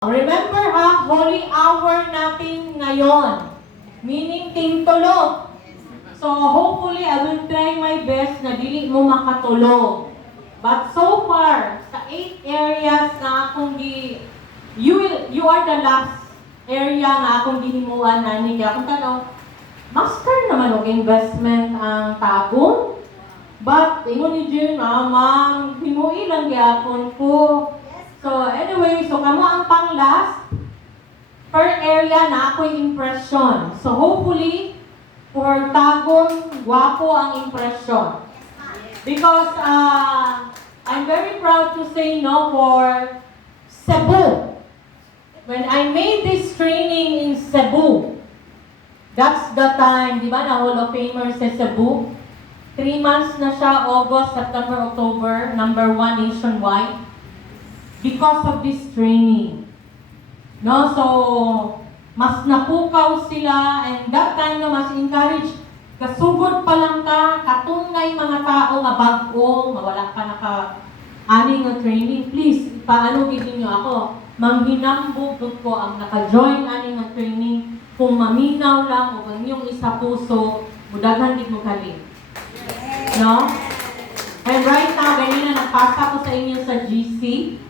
Remember ha, holy hour natin ngayon. Meaning tingtulog. So hopefully I will try my best na dili mo makatulog. But so far, sa 8 areas na akong you are the last area na akong gihimuan na ni akong tanong, master naman og investment ang tabong. But ingon ni June, ma'am, himuin lang gyapon ko. So anyway, so kamo ang pang-last per area na ako'y impression. So hopefully, for Tagum, guwapo ang impression. Because I'm very proud to say no for Cebu. When I made this training in Cebu, that's the time, di ba, na Hall of Famer sa Cebu. 3 months na siya, August, September, October, #1 nationwide. Because of this training. No, so mas napukaw sila, and that time na mas encourage, kasugod pa lang ka, katungay mga tao nga bago, mawala pa naka-aning nga training, please, paano gidin nyo ako? Manghinambog ko ang naka-join aning nga training, kung maminaw lang o ang inyong isa puso, mudaghan din mo kali. No? And right now, ganyan na napasa ko sa inyo sa GC.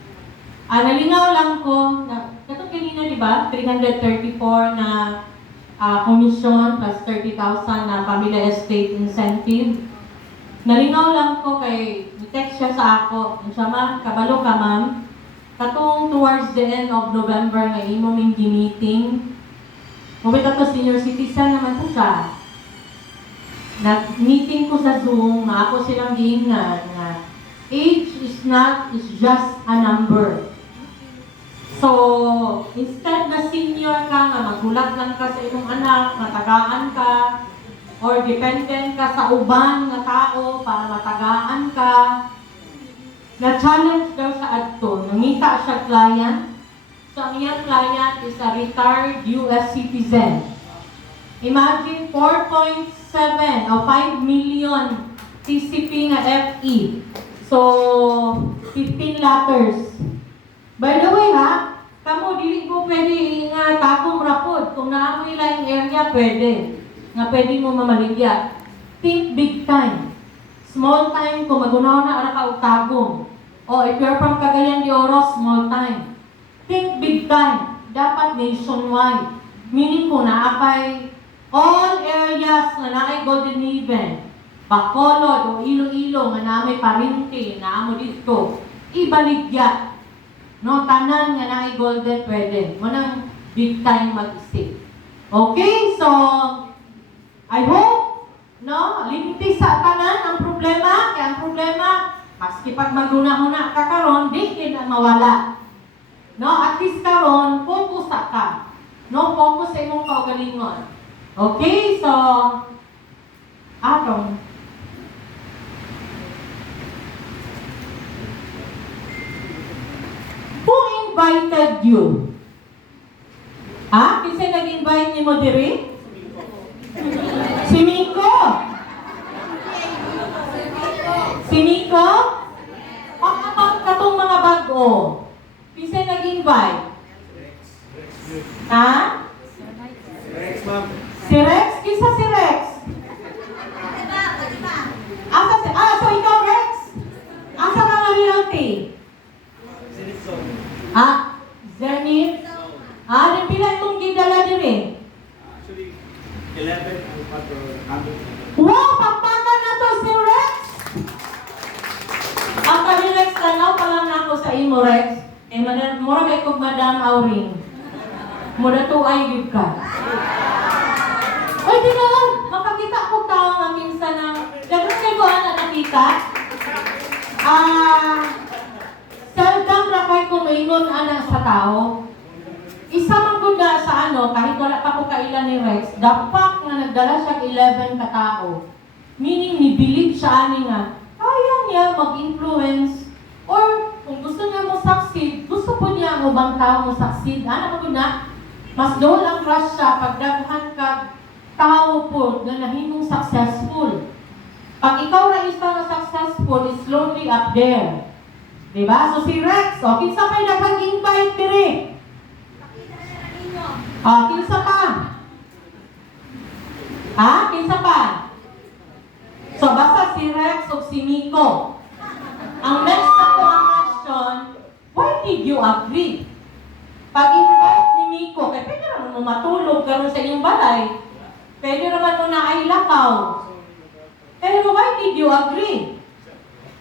Nalingaw lang ko, katong kanina, di ba? 334 na commission plus 30,000 na Pamilya Estate Incentive. Nalingaw lang ko kay text siya sa ako. Siya, ma'am, kabalo ka, ma'am. Katong towards the end of November nga imo ming meeting. Mabita to senior citizen naman po siya. Nag-meeting ko sa Zoom, na ako silang giingnan na age is just a number. So, instead na senior ka, nga magulat lang ka sa imong anak, matagaan ka, or dependent ka sa uban nga tao para matagaan ka, na-challenge daw sa adto, nangita siya client. So, ang iyang client is a retired US citizen. Imagine 4.7 o 5 million TCP nga FE. So, 15 letters. By the way ha, kamo dili ko pwede nga takong rapod. Kung naamoy lang area, pwede. Nga pwede mo mamaligya. Think big time. Small time kung magunaw na ara ka og tagong. O if you're from Cagayan de Oro, small time. Think big time. Dapat nationwide. Meaning ko naapay all areas na naay Golden Haven, Bacolod o Iloilo nga naamay Parinque, naamo dito. Ibaligya. No, tanan nga na golden pwede. Munang big time mag-isip. Okay, so I hope, no, limiti sa tanan ang problema. Kaya ang problema, maski pag maguna-una ka karon, di ka mawala. No, at least karon, focus ka. No, focus sa imong kaugalingon. Okay, so atong who invited you? Ha? Kasi nag-invite ni mo diri? Si Miko? Si Miko? Katong mga bago. Kasi nag-invite? Ha? Rex, ma'am. Si Rex? Kisa si Rex? So ikaw Rex? Asa ka nga realty? Zenith? Din pila itong gidala diri? Actually, 11 ang patrol. Wow! Pagpaka na to si Rex! Ang kami Rex, tanaw pa lang ako sa imo Rex. Mura kay kog Madam Auring. Mura to ay yun ka. Ay, di na lang! Makakita ko tao nga minsan ng... Dapat kayo ko na nakita? Seldom na kayo kumingon anak sa tao. Isa man gud na sa kahit wala pa ko kailan ni Rex, dapat nga nagdala siya 11 katao. Meaning, nibilib siya ani nga, kaya niya mag-influence, or kung gusto niya mo succeed, gusto po niya ang ubang tao mo succeed. Ano mo na? Mas doon ang crush siya pag daghan ka tao po na nahimong successful. Pag ikaw na isa na successful, is slowly up there. Diba? So si Rex, kinsa pa'y nag-invite diri? Kinsa pa? Kinsa pa? So, basta si Rex o si Miko. Ang next na ko ang question, why did you agree? Pag-invite ni Miko, kaya pwede naman mo matulog karon sa iyong balay. Pwede naman mo na ay lakaw. Pero why did you agree?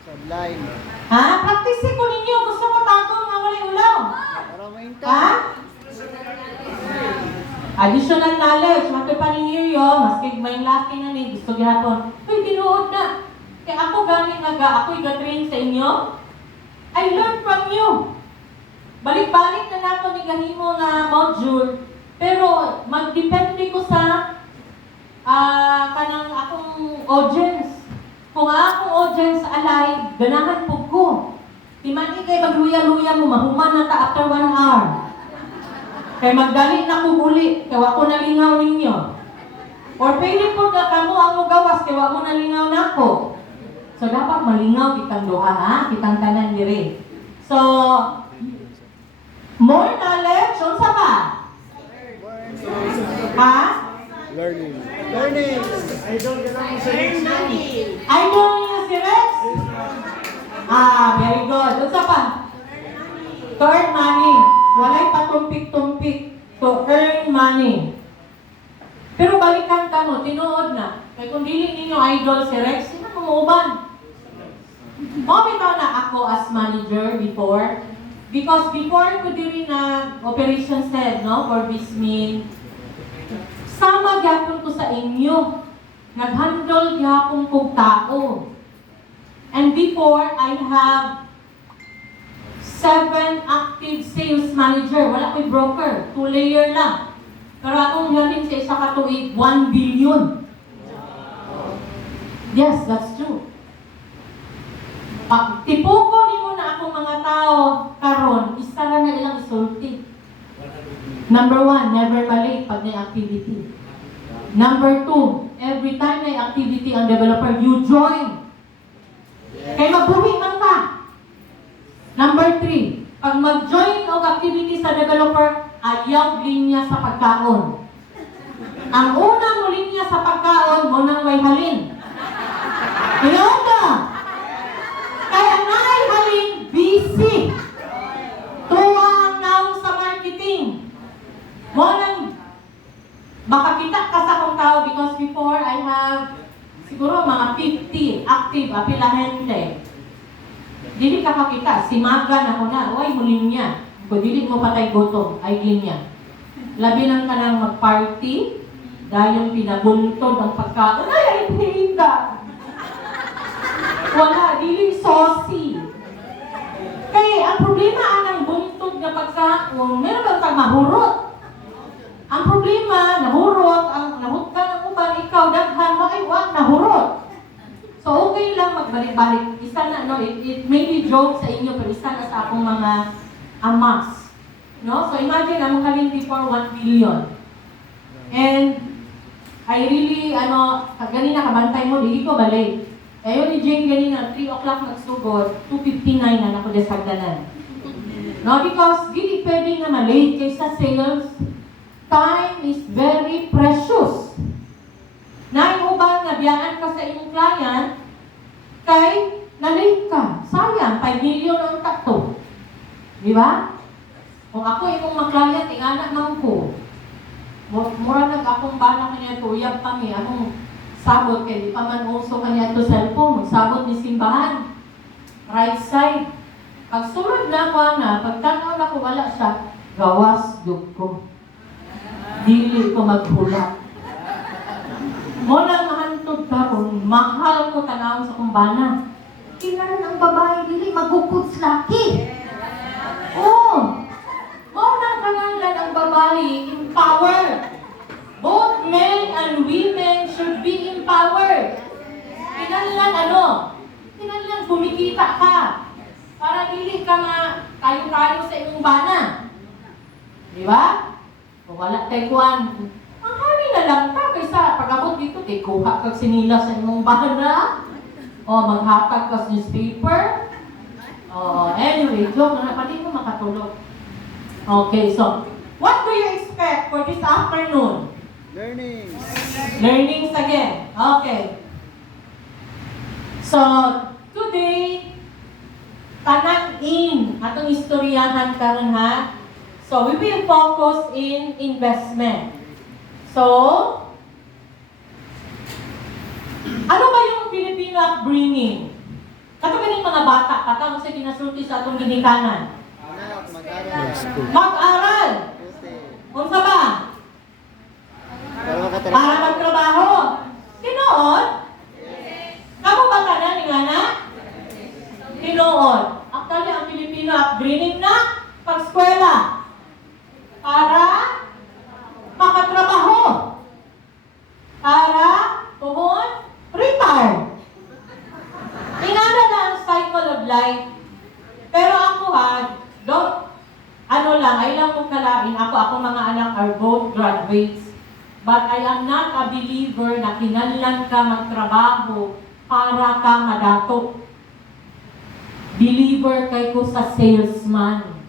Sublime. Practice ko ninyo. Gusto ko tago nga walay ulaw. Para mainta. Additional knowledge. Mato pa ninyo yun. Maski may laki na ni. Gusto gihapon. Uy, tinuod na. Kaya ako galing ako'y ga-train sa inyo. I learned from you. Balik-balik na nato ni ganimo nga module. Pero magdepende ko sa kanang akong audience. Kung akong audience alive, ganahan po ko. Timani kay magluya-luya mo, mahuman na ta after 1 hour. Kay magdali na ko uli, kaya ako nalingaw ninyo. Or pwede po na kamo ang mugawas, kaya mo nalingaw na ako. So dapat malingaw kitang duha, kitang tanan diri. So, more knowledge, unsa pa? Learning. Learning. Idol ka lang sa Idol niyo si Rex? Very good. Unsa pa? To earn money. Walay patumpik-tumpik. To earn money. Pero balikan ka mo, tinuod na. Kaya kung dili ninyo idol si Rex, sino mumuuban? Bitaw na ako as manager before. Because before ko diri na operations head, no, for Bismin, sama gyapon ko sa inyo. Nag-handle gyapon kong tao. And before, I have 7 active sales manager. Wala ko'y broker. 2-layer lang. Pero akong galing sa isa katuig, 1 billion. Yes, that's true. Tipuko ni mo na akong mga tao karon, isa ra na ilang isulti. Number 1, never malate pag may activity. Number 2, every time may activity ang developer, you join. Kaya magbuhi man ka. Number 3, pag mag-join o activity sa developer, ayaw linya sa pagkaon. Ang unang linya sa pagkaon, munang may halin. Ayaw ka. Kaya may halin, busy. Tuwang naong sa marketing. Munang makakita ka sa akong tao because before I have siguro mga 50 active apilahente. Dili ka kakita, simagan ako na, uy, muling niya. Kung dili mo patay gutom, ay linya. Labi lang ka nang mag-party, dahil pinabuntod ang pagkaon, ay hinda. Wala, dili sosi. Kaya ang problema anang buntod na pagkaon, meron bang kang mahurot? Ang problema, nahurot, ang nahut ka ng uban, ikaw, daghan, makaiwag, nahurot. So, okay lang magbalik-balik. Isa na, no, it may be joke sa inyo, pero isa na sa akong mga amas. No? So, imagine, ang kaling before 1 billion. And, I really, ganina, kabantay mo, di ko balay. Kaya ni Jane ganina, 3 o'clock nagsugod, 2:59 na ako desagdanan. No, because, gili pwede na malate kaysa sales. Time is very precious. Naiuban nga biyaan ka sa iyong client, kay na-late ka. Sayang, 5 million ang takto. Di ba? Kung ako imong mga-client, ingana man ko. Mura nag-akong bala kanya ito, uyab kami, akong sabot, kaya di pa man uso kanya ito cellphone, sabot ni simbahan. Right side. Pag sunod na ko na, pag tanaw na ko wala siya, gawas dug ko. Dili ko maghula. Muna mahantod karon, mahal ko tanawon sa kumbana. Kailan ang babae dili magukod sa laki. Oh. Muna kananglan ang babae empowered. Both men and women should be empowered. Kinahanglan Kinahanglan kumikita ka. Para dili ka tayo-tayo sa imong bana. Di ba? Kung wala kay kuan, ang hari na lang ka kaysa pag-abot dito, kuha kag sinila sa imong bana. O maghatag ka sa newspaper. Anyway, joke na pati mo makatulog. Okay, so, what do you expect? subject for this afternoon? Learning. Learnings again. Okay. So, today, tanan in atong istoryahan karon ha. So, we will focus in investment. So, ano ba yung Filipino upbringing? Kato ganing mga bata, katang sa ginasulti sa atong ginikanan. Anak, mag-aral. Mag-aral. Puti. Unsa ba? Para makatrabaho. Para magtrabaho. Tinuod? Kamu ba tanan ni ngana? Tinuod. Actually, ang Filipino upbringing na pag-eskwela. Para makatrabaho. Para tuhon retire. Ingana na ang cycle of life. Pero ako ay lang kong kalain, ako mga anak are both graduates. But I am not a believer na kinahanglan ka magtrabaho para ka madato. Believer kay ko sa salesman.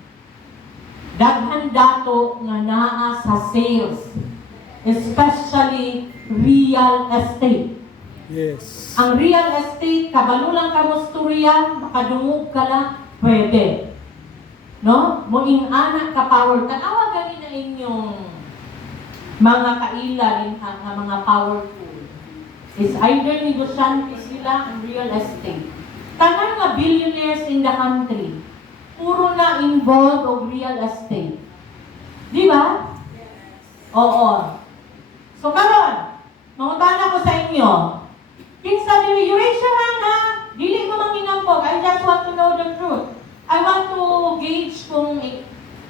Daghan dato nga naa sa sales. Especially real estate. Yes. Ang real estate, kabalo lang ka mo storya, makadungog ka lang, pwede. No? Muing anak ka power. Tanawa gani na inyong mga kaila nga mga powerful. Is either negosyante sila ang real estate. Tanan nga billionaires in the country, puro na involved og real estate. Di ba? Oo. So karon, mangutana ko sa inyo, kinsa diri, you raise your hand ha? Dili ko manginampog. I just want to know the truth. I want to gauge kung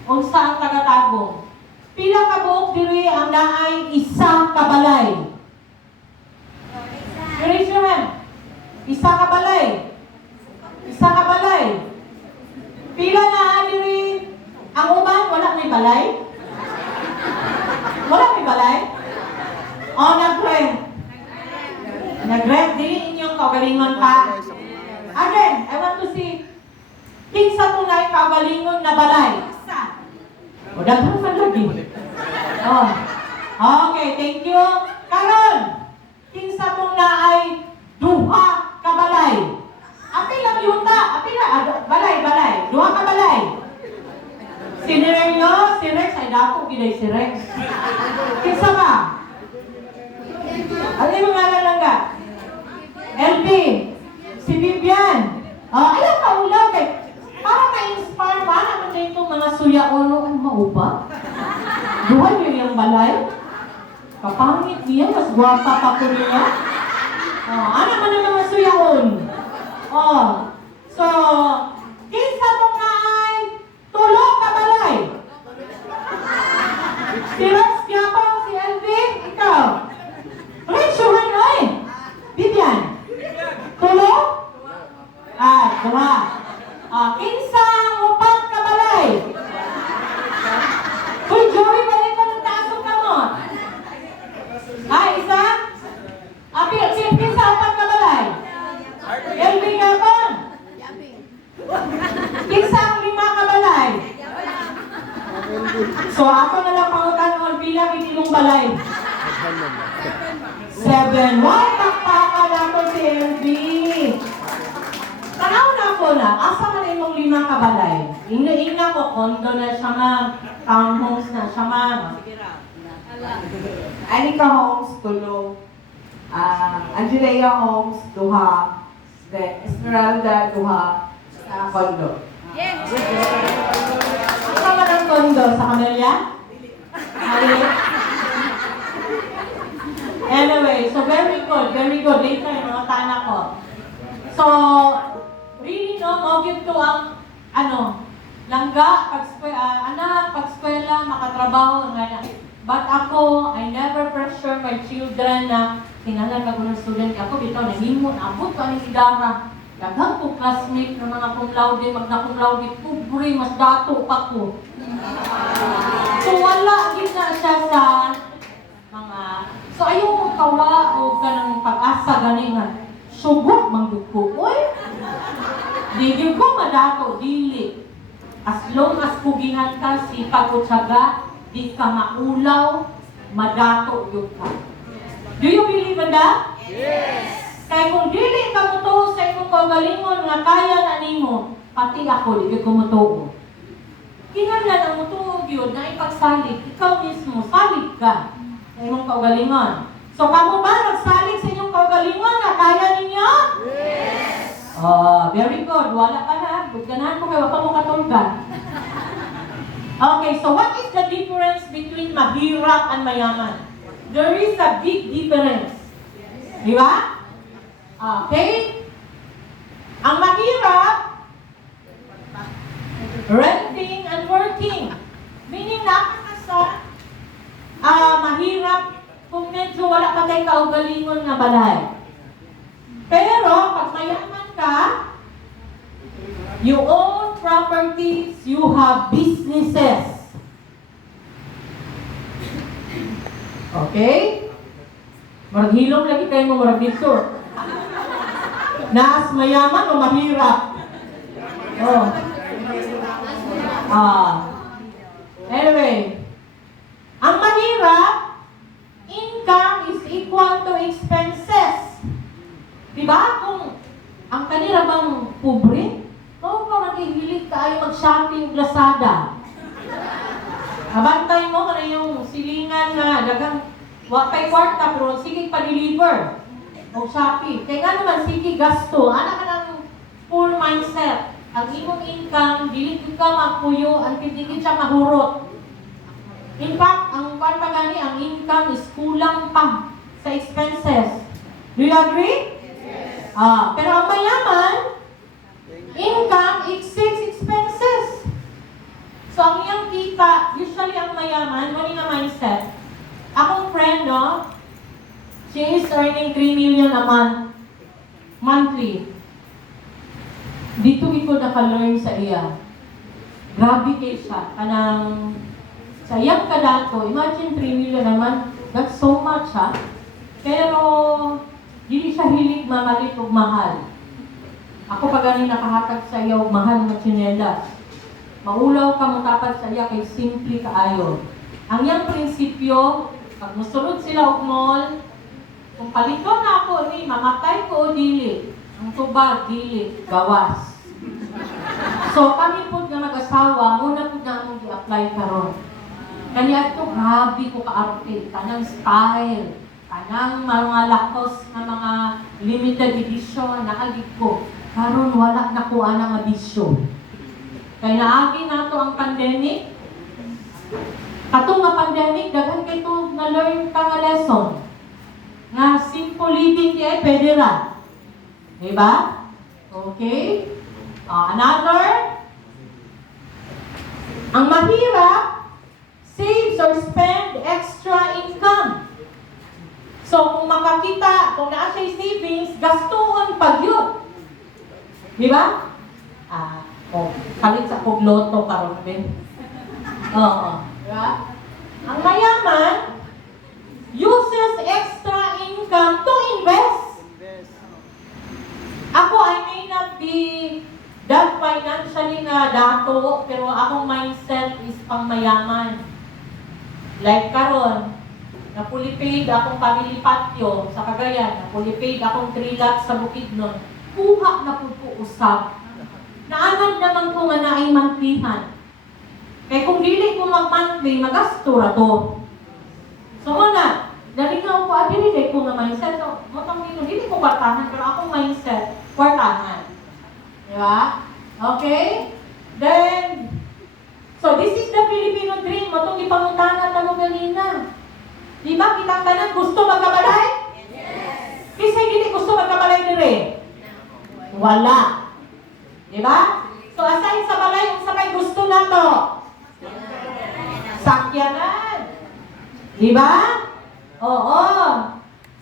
unsa ang tagatagong. Pila ka buok diri ang naay isa ka balay? You raise your hand. Isa ka balay. Isa ka balay. Pila na diri ang uban wala may balay? Wala may balay? O nag-rent. Nag-rent dili inyong kaugalingon pa. Again, I want to see kinsa tunay kaugalingon na balay. O daghan man lagi. Oh. Okay, thank you. Karon, kinsa tong naay duha ka balay? Apil lang yuta, apil lang balay. Duha ka balay. Si Nereo, si Rex ay dako giday si Rex. Kinsa ba? Ano yung mga lang ka? LB, si Vivian. Ayaw ka ulaw kay para ma-inspire pa naman na itong mga suya-ono ang maupa. Duhay mo yung balay. Kapangit niya, mas guwapa pa ko niya. Ano man ang mga suya-on? So, kinsa tong naay tulo ka balay? Si Rex Gyapang, si LB, ikaw. Rex, suhan oy. Vivian. Tulo? Dua. Kinsa ang upat ka balay? Uy, Joey, balik ka ng taasok ka mo. Isa? Kinsa upat ka balay? LB Gapon. Kinsa ang lima ka balay? So, ako na lang pangutan pila kitilong balay. 7. Wow, takpakan ako si LB. Tanaw na ako na, asa man imong lima ka balay? Ina ko, condo na siya ma'am, townhomes na siya ma'am. Sige ra. Anika Homes, tulo. Angelea Homes, duha. Esmeralda, duha. Sa condo. Asa man ang condo? Sa Camellia? Anyway, so very good, very good. Later, yung mga tana ko. So, really no, mogit to ang, langga, anak, pag-eskwela, makatrabaho, nga. But ako, I never pressure my children na kinahanglan ka ng student. Ako, bitaw, nahimo, naabot pa ng idara. Daghang ko classmate ng mga cum laude, magna cum laude, pobre, mas dato pa ko. So, wala, gina siya sa mga, so ayaw mo kawa o ganang pag-asa gani nga subok manggugko. Uy! Di ko madato, dili. As long as pugihan ka, sipag o tiyaga, di ka maulaw, madato yun ka. Do you believe in that? Yes! Kaya kung dili ka mutuo sa imong kaugalingon nga kaya na nimo, pati ako, di ko mutuo. Kinahanglan ang mutuo yun na ipagsalig, ikaw mismo, salig ka sa imong kaugalingon. So, kamo ba nagsalig sa inyong kaugalingon na kaya ninyo? Yes! Oh, very good. Wala pa na. Ganahan ko kayo, wala mo katulgan. Okay, so what is the difference between mahirap and mayaman? There is a big difference. Di ba? Okay? Ang mahirap, renting and working. Meaning nakakasa, mahirap kung medyo wala pa tayo kaugalingon na balay. Pero, pag mayaman ka, you own properties, you have businesses. Okay? Maghilom lagi kayo mo marag dito. Naas mayaman o mahirap? Oh. Anyway, ang mahirap, income is equal to expenses. Diba? Kung ang kanila bang pobre, parang ihilig ka ay mag-shopping Lazada. Abantay mo ka yung silingan na dagang wapay kwarta pero sige pa-deliver o Shopee. Kaya nga naman, sige gasto. Anak ka ng full mindset. Ang imong income, dili ka magpuyo, ang titigit siya mahurot. In fact, ang pagpagani, ang income is kulang pa sa expenses. Do you agree? Yes. Pero ang mayaman, income exceeds expenses. So, ang iyang kita, usually ang mayaman, mali nga mindset. Akong friend, no? She is earning 3 million a month. Monthly. Dito ko naka-learn sa iya. Grabe kayo siya. Kanang, sa iyang kadato, imagine 3 million a month, that's so much, ha? Pero, hindi siya hilig mamalit o mahal. Ako pa ganin nakahatag sa iyo, mahal na tsinelas. Maulaw ka mo tapat sa iya kay simple kaayo. Ang iyang prinsipyo, pag musulod sila og mall, kung palito na ako ni mamatay ko o dili, ang tubag, dili, gawas. So, kami po nga mag-asawa, muna po na akong i-apply karon. Kaya ito, grabe ko ka-arte, kanang style, kanang mga lakos na mga limited edition, nakalig ko. Karon wala na ko anang abisyo. Kaya naagi nato ang pandemic. Katong nga pandemic, daghan kay to na-learn ka nga lesson. Nga simple living di ay pwede ra. Diba? Okay? Another, ang mahirap, saves or spend extra income. So, kung makakita, kung naa siya savings, gastuon pag yun. Diba? Kalit sa pagloto karon din. Oo. Diba? Ang mayaman uses extra income to invest. Ako, I may not be that financially nga dato, pero akong mindset is pang mayaman. Like karon, napulipid akong family patio sa Cagayan, napulipid akong 3 lots sa Bukidnon. Kuha na po ko usap. Naanad naman ko nga na ay monthlyhan. Kaya kung dili ko mag-monthly, magasto ra to. So una, nalingaw ko, dili ko nga mindset. So, motong dito, dili ko kwartahan, pero akong mindset, kwartahan. Diba? Okay? Then, so this is the Filipino dream. Motong ipanguntahan na mo ganina. Diba, kitang tanan, gusto magkabalay? Yes! Kasi dili gusto magkabalay dire. Wala. Diba? So, aside sa balay, kung sa may gusto na to, sakyanan. Diba? Oo.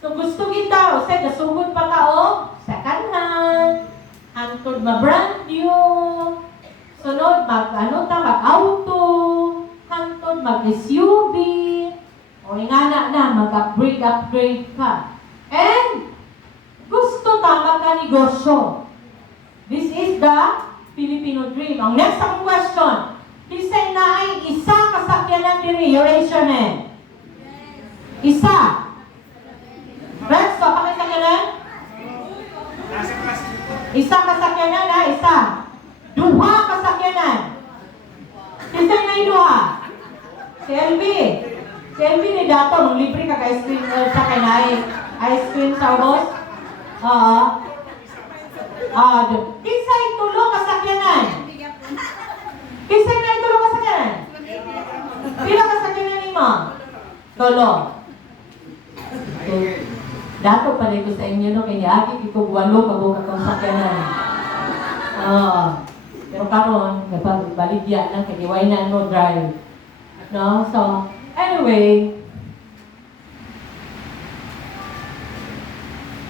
So, gusto kita, o say, nasugod pa ka, o, second hand, hantod ma-brand new, sunod, mag-auto, hantod, mag-SUV, o, ingana na, mag-upgrade ka. And, gusto ta magka-negosyo. This is the Filipino dream. Ang next akong question, Kisay na ay isa kasakyanan diri. You raise your hand. Isa. Friends, so pakisakyanan? Nasa class dito. Isa kasakyanan ha, isa. Duha kasakyanan. Kisay na duha. Si LB. Si LB ni Dato, nung libre ka ka ice cream sa kanay. Ice cream sa ubos. Oo. Kisay tulo kasakyanan. Kisay na tulo kasakyanan. Pila kasakyanan ni mo? Tulo. Dato pa rin ko sa inyo, no? Kaya agi ko walo kabuka kong sakyanan. Pero karon baligya na, kaya na no drive. No? So, anyway.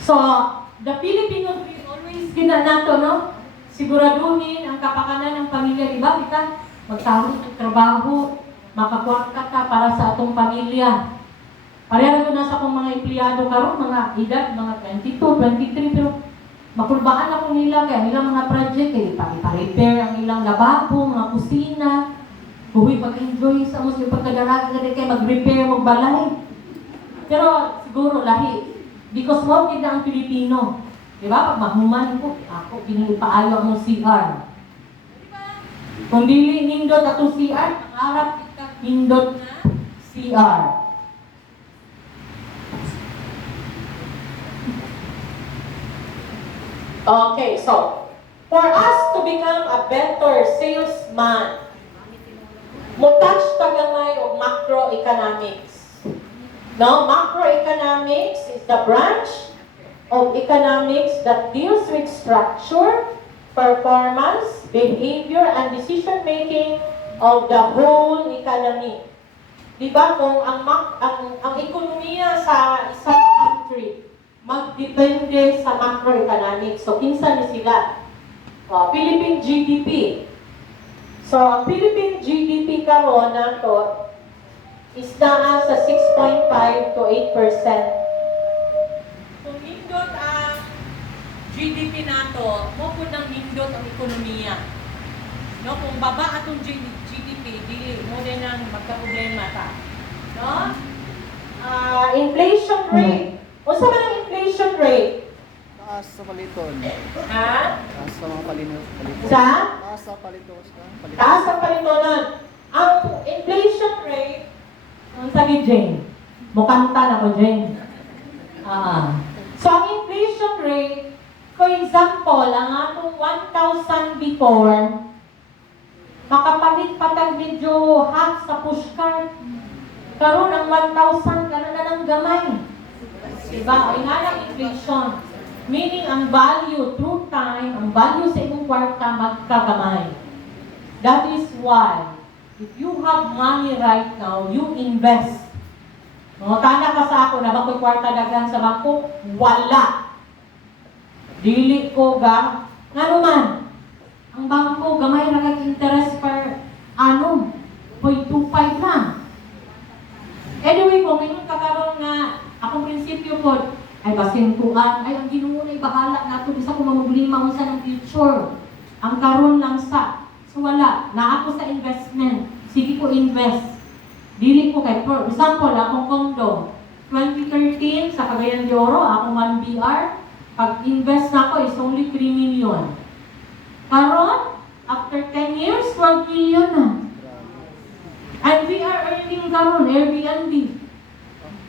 So, the Filipino dream always ginanato, no? Siguraduhin ang kapakanan ng pamilya. Diba? Kita magtrabaho, makakwarta ka para sa atong pamilya. Pareha ko na sa akong mga empleyado karon, mga edad, mga 22, 23, pero makulbaan ako nila kaya nilang mga project, ipa-repair ang ilang lababo, mga kusina, huwi pag-enjoy sa mo yung pagkadaraga na kaya mag-repair, magbalay. Pero siguro lahi, because mo kita ang Pilipino. Diba? Pag mahuman ko, ako pinipaayo ang CR. Kung dili nindot atong CR, ang harap kita nindot na CR. Okay, so, for us to become a better salesman, mutouch tagamay o macroeconomics. No, macroeconomics is the branch of economics that deals with structure, performance, behavior, and decision-making of the whole economy. Diba kung ang ekonomiya sa isang country, magdepende sa macroeconomics. So, kinsa ni sila? Philippine GDP. So, ang Philippine GDP karon nato is na sa 6.5 to 8%. Kung nindot ang GDP nato, mo po nang nindot ang ekonomiya. No, kung baba atong GDP, dili mo din ang magka-problema ta. No? Inflation rate. Unsa man ang inflation rate? Taas sa paliton. Ha? Taas sa mga paliton. Sa? Taas sa paliton. Taas ang palitonan. Ang inflation rate, ang sabi Jane, mukanta na ko Jane. So ang inflation rate, for example, ang atong 1,000 before, makapalit patag medyo half sa pushcart. Karon ang 1,000 kana na ng gamay. Diba? Ay nga lang inflation. Meaning, ang value through time, ang value sa imong kwarta magkagamay. That is why, if you have money right now, you invest. Tana ka sa ako, na bako'y kwarta daghan sa bangko? Wala. Dili ko ga. Nga naman, ang bangko, gamay na kag-interest per annum. 0.25 lang. Anyway, kung ngayon kakaroon nga, akong prinsipyo po, ay basintuan, ay ang Ginoo na ibahala nato bisa ko mamproblema unsa ng future. Ang karon lang sa. So wala, na ako sa investment. Sige ko invest. Dili ko kay for example, akong condo 2013 sa Cagayan de Oro, akong 1 BR, pag invest na ako is only 3 million. Karon, after 10 years, 12 million na. And we are earning karon Airbnb.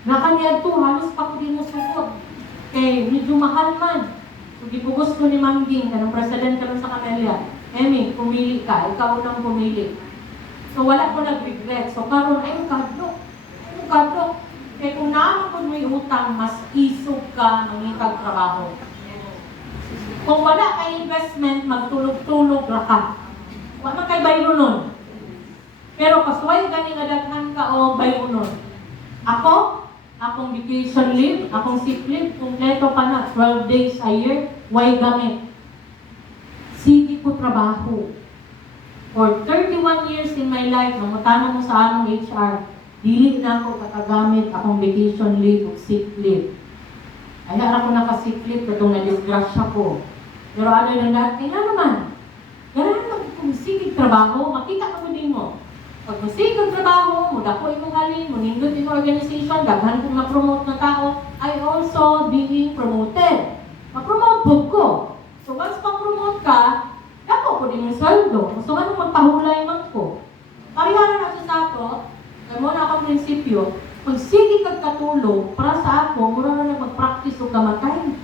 Nakaniad to, halos pa ko din mo sukot. Kaya medyo mahal man. So, gipugos ko ni Ma'am Ging, kanang president ka lang sa Camellia. Emi, pumili ka, ikaw unang pumili. So, wala ko nag-regret. So, karon ay kadlok. Kaya kung naman ko may utang, mas isog ka ng ikag trabaho. Kung wala ka investment, magtulog-tulog ra ka. Wala kay bayro nun. Pero kasuway gani nga daghan ka o bayro nun. Akong vacation leave, akong sick leave, kumpleto pa na, 12 days a year, why gamit? Sige ko trabaho. For 31 years in my life, namutana mo sa anong HR, dili na ako kakagamit akong vacation leave o sick leave. Ay, ako naka-sick leave, katong na-disgrasya ko. Pero ano na natin, nga naman, ganahan mag-sige trabaho, makita ka mo din mo. Pag musig ang trabaho, mudako imong halin, munindot imong organization, daghan kong na-promote na tao, I also being promoted. Ma-promote po ko. So once ma-promote ka, dako ko din yung sweldo. So ano magpahulay man ko. Pariharan na sa ato, kaya muna akong prinsipyo, kung sige kag katulog, para sa ako, mura na mag-practice o kamatay.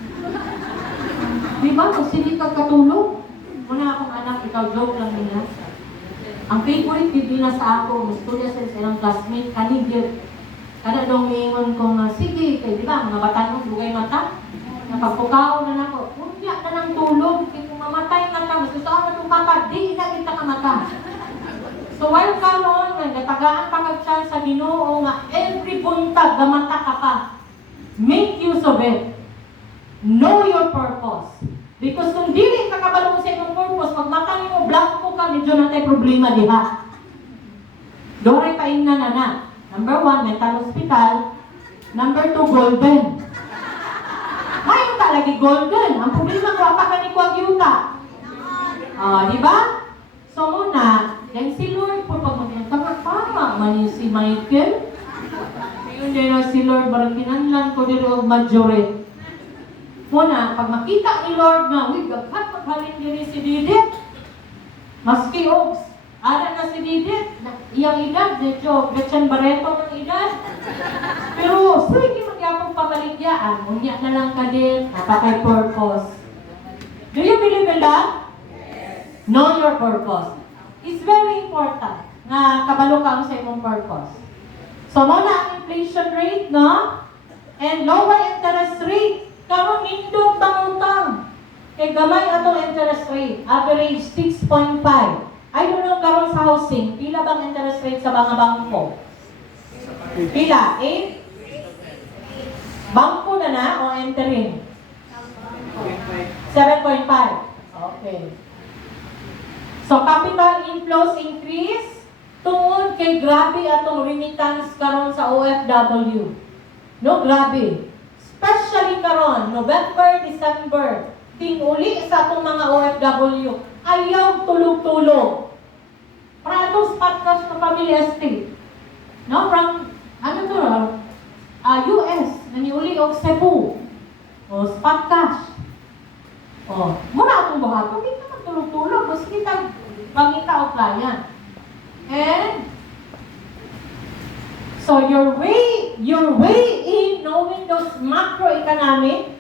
Di ba? Kung sige kag katulog, muna akong anak, ikaw joke lang nila. Ang favorite bibina sa ako, musturya sa ilang classmate, kanigil. Kada dong ingon ko nga, sige, kaya di ba, mga bata mo, bugay mata. Napagpukaw na ako, unya na ng tulog, kung mamatay na ka, mas gusto ako na itong kapag, di na kita ka mata. So while karon, nagatagaan pa kag sa Ginoo nga, every buntag, gamata ka pa. Make use of it. Know your purpose. Because kung dili ka kabalong sa imong purpose, magmata mo, blanco ka, medyo na tayo problema diha. Dore pa ina na. Number 1, mental hospital. Number 2, golden. Ngayon lagi golden. Ang problema ko, apaka ni Kuagyuta. Di ba? So muna, yan si Lord po pag tama man si Michael. Yun din na si Lord, barang kinanlan ko din ang majority. Muna, pag makita ni Lord na, uy, gagkat maghalin din si Didit. Maski Oaks, ala na si Didit, iyang edad, medyo Gretchen Barreto ng edad. Pero, sige magyapong pamaligyaan, unya na lang ka din, napakay purpose. Do you believe in that? Yes. Know your purpose. It's very important na kabalo ka sa imong purpose. So, muna ang inflation rate, no? And lower interest rate. Karon nindot bang utang. Kay gamay atong interest rate, average 6.5. I don't know karon sa housing, pila bang interest rate sa mga bangko? Pila? 8? Bangko na o entering? 7.5. Okay. So capital inflows increase tungod kay grabe atong remittance karon sa OFW. No, grabe. Especially karon, November, December, ting-uli sa atong mga OFW, ayaw tulog-tulog. Para itong spot cash ng Family Estate. No, from, US, naniuli o Cebu. O, spot cash. O, muna atong buhato, hindi naman tulog-tulog. Basta kita, pangita o client. And, so your way in knowing those macroeconomic,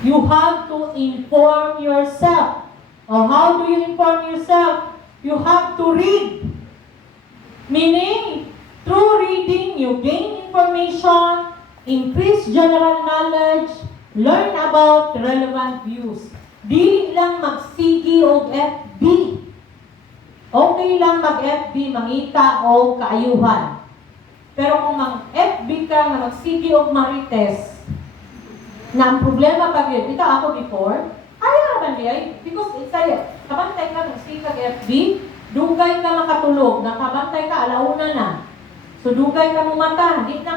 you have to inform yourself. Oh, how do you inform yourself? You have to read. Meaning, through reading, you gain information, increase general knowledge, learn about relevant views. Dili lang magsigi og FB. Okay lang mag-FB, mangita o kaayuhan. Pero kung mag-FB ka na magsigi o marites, na ang problema pag yun, ito ako before, ayaw naman niya, because it's a, kabantay ka, magsigi ka FB, dugay ka makatulog, nakabantay ka, alauna na. So dugay ka mong mata, hindi na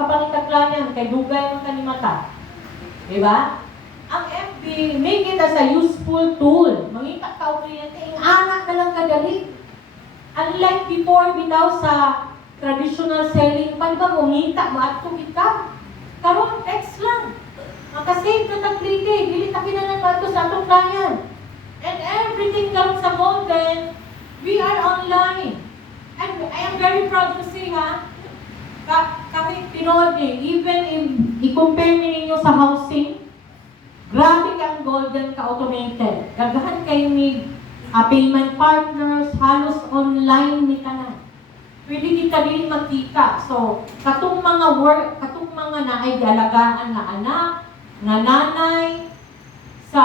kapangitaglanyan, kay dugay mong kanimata. Diba? Ang FB, make it as a useful tool. Mangita ka o kliyente, anak na lang kadali. Unlike before, bitaw sa traditional selling, paano ba mungita mo at kumita? Karon text lang. Makasave ka tag-click dili ta kinanan ba ito sa atong client. And everything karon sa Golden, we are online. And I am very proud to say, kami tinood even i-compare ninyo sa housing, grabe kang Golden ka-automated. Gagahan kayo ni payment partners, halos online ni tanan. Pwede kita din makita. So, katong mga naay dalagaan na anak, na nanay, sa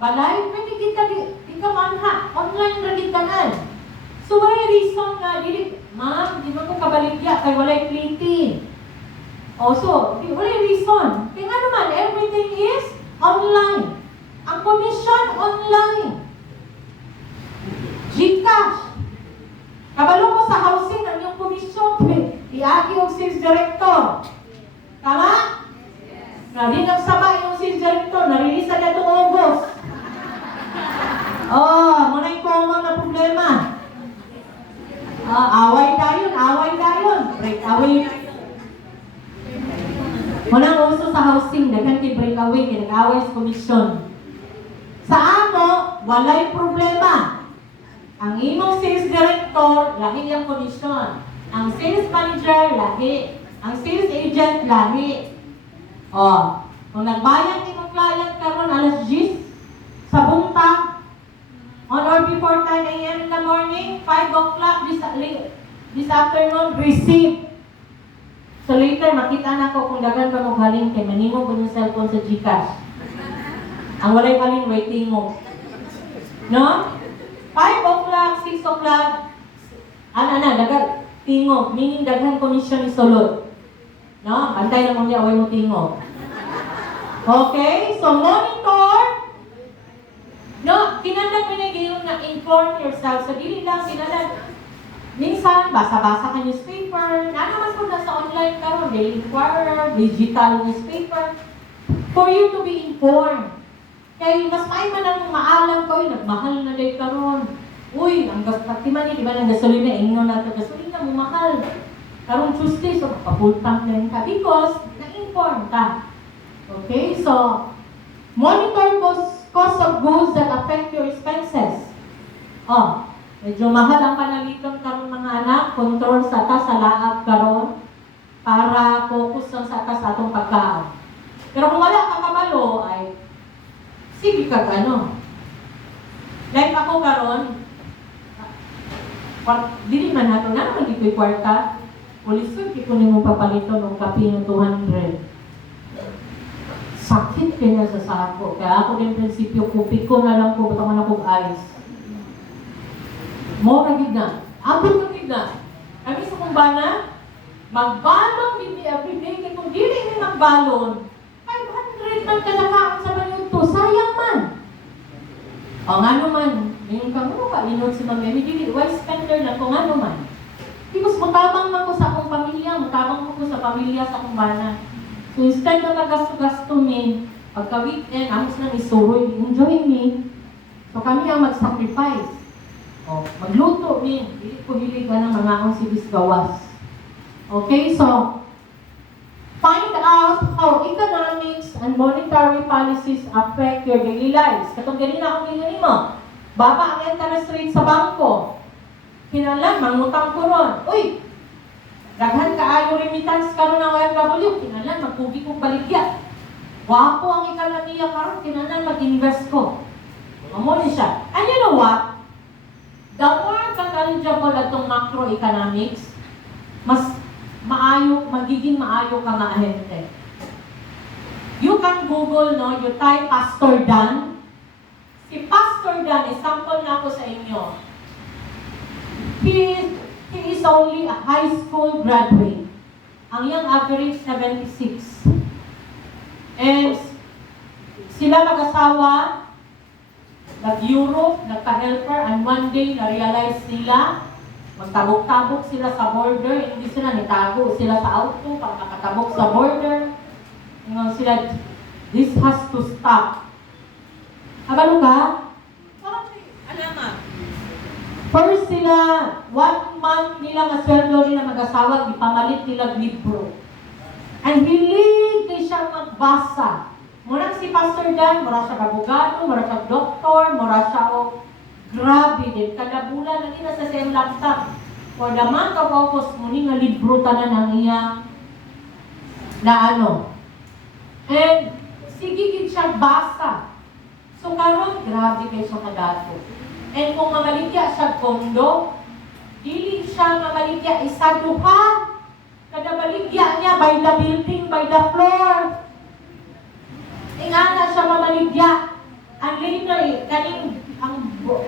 balay, pwede kita di ka manha. Online ra din tanan. So, wala reason nga, ma'am, di mo ko kabaligya, kay walay plating. So, wala reason. Kaya nga naman, everything is online. Ang commission, online. GCash. Kabalo mo sa housing, ang yung commission, iagi og sales director. Tama? Yes. Na di nagsaba yung sales director, narilis na itong August. breakaway. Walang uso sa housing, daghan kay breakaway, kay nag-away sa komisyon. Sa amo, walay problema. Ang imong sales director, lahi ang komisyon. Ang sales manager, lahi. Ang sales agent, lahi. O, kung nagbayad imong client karon alas 10 sa buntag, on or before 10 a.m. in the morning, 5 o'clock this afternoon, receive. So later, makita na ko kung dagan ka mo galing kay manimo ko yung cellphone sa GCash. Ang walay galing, waiting mo. No? 5 o'clock, 6 o'clock, dagan, tingo, meaning daghan komisyon ni Solod. No? Antay na mo niya, away mo tingo. Okay? So, monitor. No, kinandang pinag-iyon na inform yourself. So, dili lang kinandang. Minsan, basa-basa ka newspaper. Mas kung nasa online ka ron, Daily Inquirer, digital newspaper. For you to be informed. Kaya mas may man ang maalam ko, nagmahal na day ka ron. Uy, ang pagtiman niya, di ba ng gasolina, ingno na ito, gasolina mo mahal. Karong Tuesday, so pa-full tank na rin ka because na-inform ka. Okay, so, monitor cost of goods that affect your expenses. Oh, medyo mahal ang panaliton karon mga anak, control sa ta sa laag karon para focus lang sa ta sa atong pagkaon. Pero kung wala ka kabalo ay sige ka ano. Like ako karon, dili man nato na magikoy kwarta. Pulisod ko nimo papalito ng kape ng 200. Sakit kaya sa sako. Kaya ako din prinsipyo, kupi ko na lang ko, batangan akong ice. Mo gid na. Abot gid na. Kami sa kumbana, magbalon din everyday. Kaya kung dili ni magbalon, 500 man kadakaon sa minuto. Sayang man. O nga naman, ngayon ka mo ka, inod si Mami, dili, wise spender na kung ano man. Because matabang man ko sa akong pamilya, matabang ko sa pamilya sa kumbana. So instead na magasto-gasto mi, pagka-weekend, amos na isuroy, enjoy mi. So kami ang mag-sacrifice. O, magluto mi, hindi ko hilig ka ng mga akong sibis gawas. Okay, so, find out how economics and monetary policies affect your daily lives. Katong ganina akong ginani mo, baba ang interest rate sa bangko. Kinalan, mangutang ko ron. Uy, daghan kaayo remittance karon ng OFW, kinalan magpugi kong baligya. Wapo ang ekonomiya karon, kinalan mag-invest ko. Amo ni siya. And you know what? The more knowledgeable atong macroeconomics, mas magiging maayo ka nga ahente. You can Google, no, you type Pastor Dan. Si Pastor Dan, example na ako sa inyo. He is only a high school graduate. Ang iyang average 76. And sila mag-asawa, nag-Europe, nagka-helper, and one day na-realize nila, magtabok-tabok sila sa border, hindi sila nitago sila sa auto, pag nakatabok sa border, sila, this has to stop. Abalo ka? Alamat. First sila, 1 month nila masweldo nila mag-asawa, ipamalit nila libro. And hilig kay siya magbasa. Murang si Pastor Dan, mura siya abogado, mura siya doktor, mura siya grabe din. Kada bulan na nila sa same laptop. For the month of August, muni nga libro tanan ang iya na ano. And sige gid siya basa. So karon grabe kay siya kadato. And kung mamaligya siya kondo, dili siya mamaligya isa duha. Kada baligya niya by the building, by the floor. Ingana siya mamaligya. And later, kaning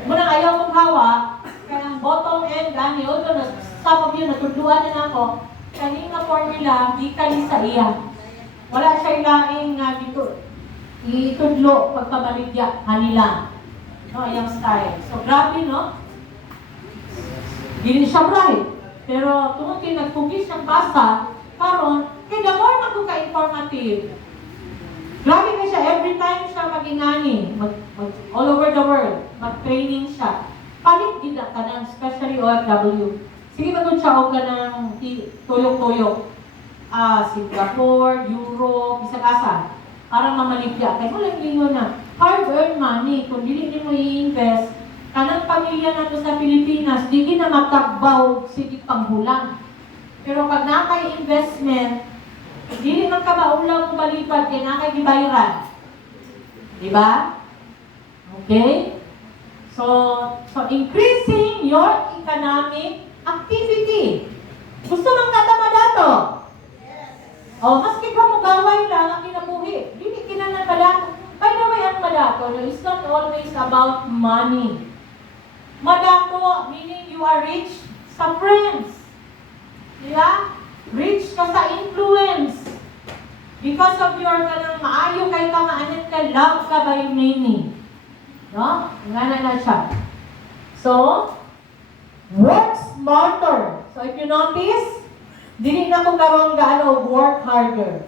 munang ayaw kong hawa, kaya ang bottom end, although na some of you natudluan na ako, kaning nga formula, gikan sa iya. Wala siya ilaing dito, itudlo pagpamaligya kanila. No, yung style. So, grabe, no? Hindi siya bright. Pero, tungkol nagpugis siyang basa, karon, kaya the more na ka informative. Grabe na siya, every time siya mag-ingani, all over the world, mag-training siya. Palit din ka ng, especially OFW. Sige mag-utsaw ka ng tuyok-tuyok. Singapore, Europe, isang asa. Para mamaligya. Kaya walang lingon na. Hard-earned money. Kung dili mo i-invest, kanang pamilya na to sa Pilipinas, di na matagbaw sige panghulang. Pero pag nakay investment, dili man ka maulaw mo balipad, kaya nakay gibayaran. Diba? Okay? So increasing your economic activity. Gusto mang katama dato? O, maski ka mo gaway lang ang kinabuhi. Dili kinanan madato. By the way, ang madato, it's not always about money. Madato, meaning you are rich sa friends. Diba? Rich ka sa influence. Because of your kanang maayo kay ka maanan ka, love ka by many. No? Nga na siya. So, work smarter. So, if you notice, dili na ko karon gaano work harder.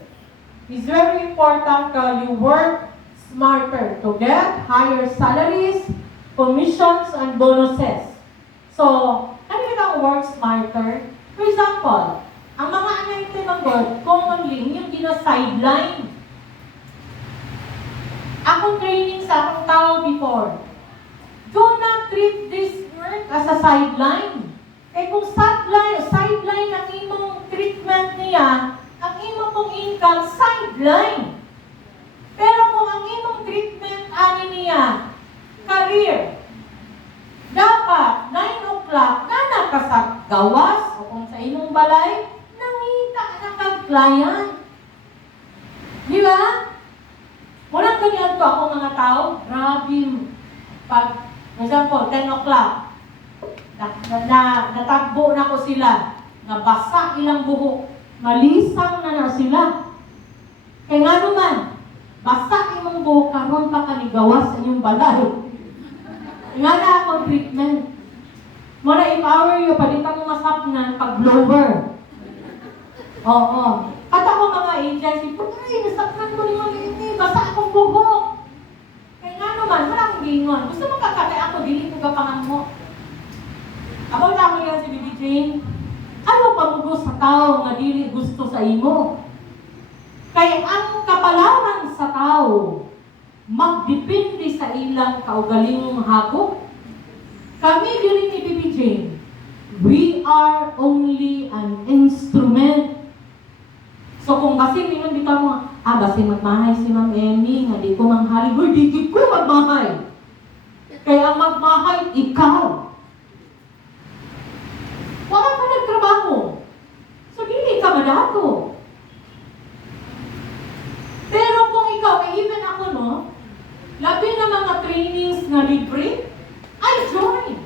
It's very important ka you work smarter to get higher salaries, commissions, and bonuses. So, ano yung work smarter? For example, ang mga anayte ng God, commonly, yung gina-sideline. Akong training sa akong tao before, do not treat this work as a sideline. Eh kung sideline ang imong treatment niya, ang imong pong income, sideline. Pero kung ang imong treatment, ani niya, career, dapat 9 o'clock, na ka sa gawas, o kung sa imong balay, nangita na kang client. Di ba? Walang ganyan to ako mga tao, grabe, pag, for example, 10 o'clock, natagbo na ko sila, nabasa ilang buhok, malisang na sila. Kaya nga naman, basa imong buhok, karon pa kanigawas sa inyong balay. Nga na akong treatment. Muna empower you, palitan mo masapnan pag blower. Oo. At ako mga agency, putay, nasapnan ko niyo ini, basa akong buhok. Kaya nga naman, wala akong gingon. Gusto mo kakatay ako, dili ko kapangan mo. Ako na ako yan si Bibi Jane. Ano pamugo sa tao nga dili gusto sa imo? Kaya ang kapalaran sa tao, magdepende sa ilang kaugalingong hagok. Kami dili ni Bibi Jane, we are only an instrument. So kung basin ningon dito mo, basin magmahay si Ma'am Emmy, nga di ko manghali, di ko magmahay. Kaya ang magmahay, ikaw. Wala ka nagtrabaho. So, dili ka madato. Pero kung ikaw, even ako, no, labi na mga trainings na libre, I join.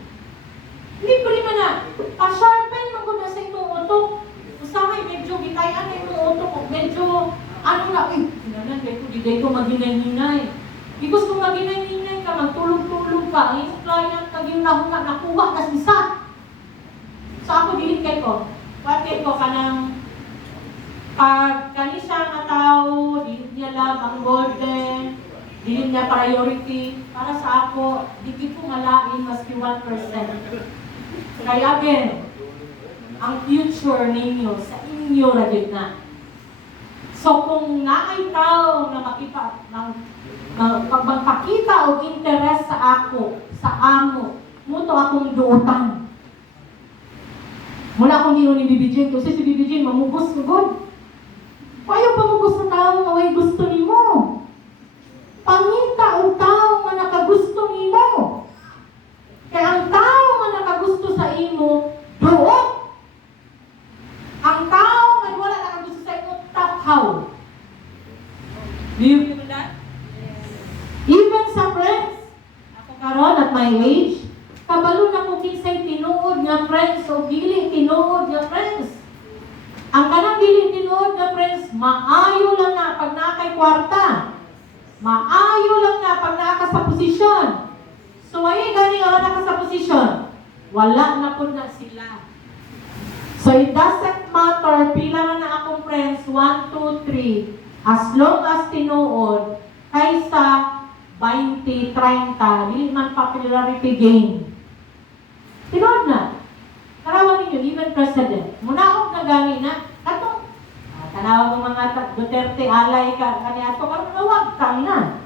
Libre man na. Pa-sharpen mo ko na sa imong utok. Usahay, medyo gitayan na imong utok. Medyo, ano na, kinanan, di ko maghinay-hinay. Because kung maghinay-hinay ka, magtulog-tulog ka, ang yung client, naging nakuha na sisa. So ako dili kay ko. Pati ko kanang pag kani siya nga tao, dili niya lang ang golden, dili niya priority para sa ako, dili ko malain maski 1%. Kaya again, ang future ninyo sa inyo ra gyud na. So kung naay tao na magpakita og interes sa ako, sa amo, muto akong duotan. Mula akong hino ni Bibi Jane, kasi si Bibi Jane mamugos ko God. Payo pamugos sa tao nga way gusto nimo. Pangita o tao nga nakagusto nimo. Kaya ang tao nga nakagusto sa imo, doon. Ang tao nga wala nakagusto sa imo, taphaw. Do you feel that? Yes. Even sa friends, ako karon at my age, kabalo na ko kinsay tinuod nga friends o dili tinuod nga friends. Ang kanang dili tinuod nga friends, maayo lang na pag nakay kwarta. Maayo lang na pag naka sa posisyon. So ay gani nga naka sa posisyon, wala na pud na sila. So it doesn't matter pila na akong friends, 1, 2, 3, as long as tinuod kaysa 20, 30, dili man popularity gain. Tinood na. Karawan ninyo, even President. Muna na gani na, katong, tanaw ng mga Duterte, alay ka, kanya ato, wag kang na.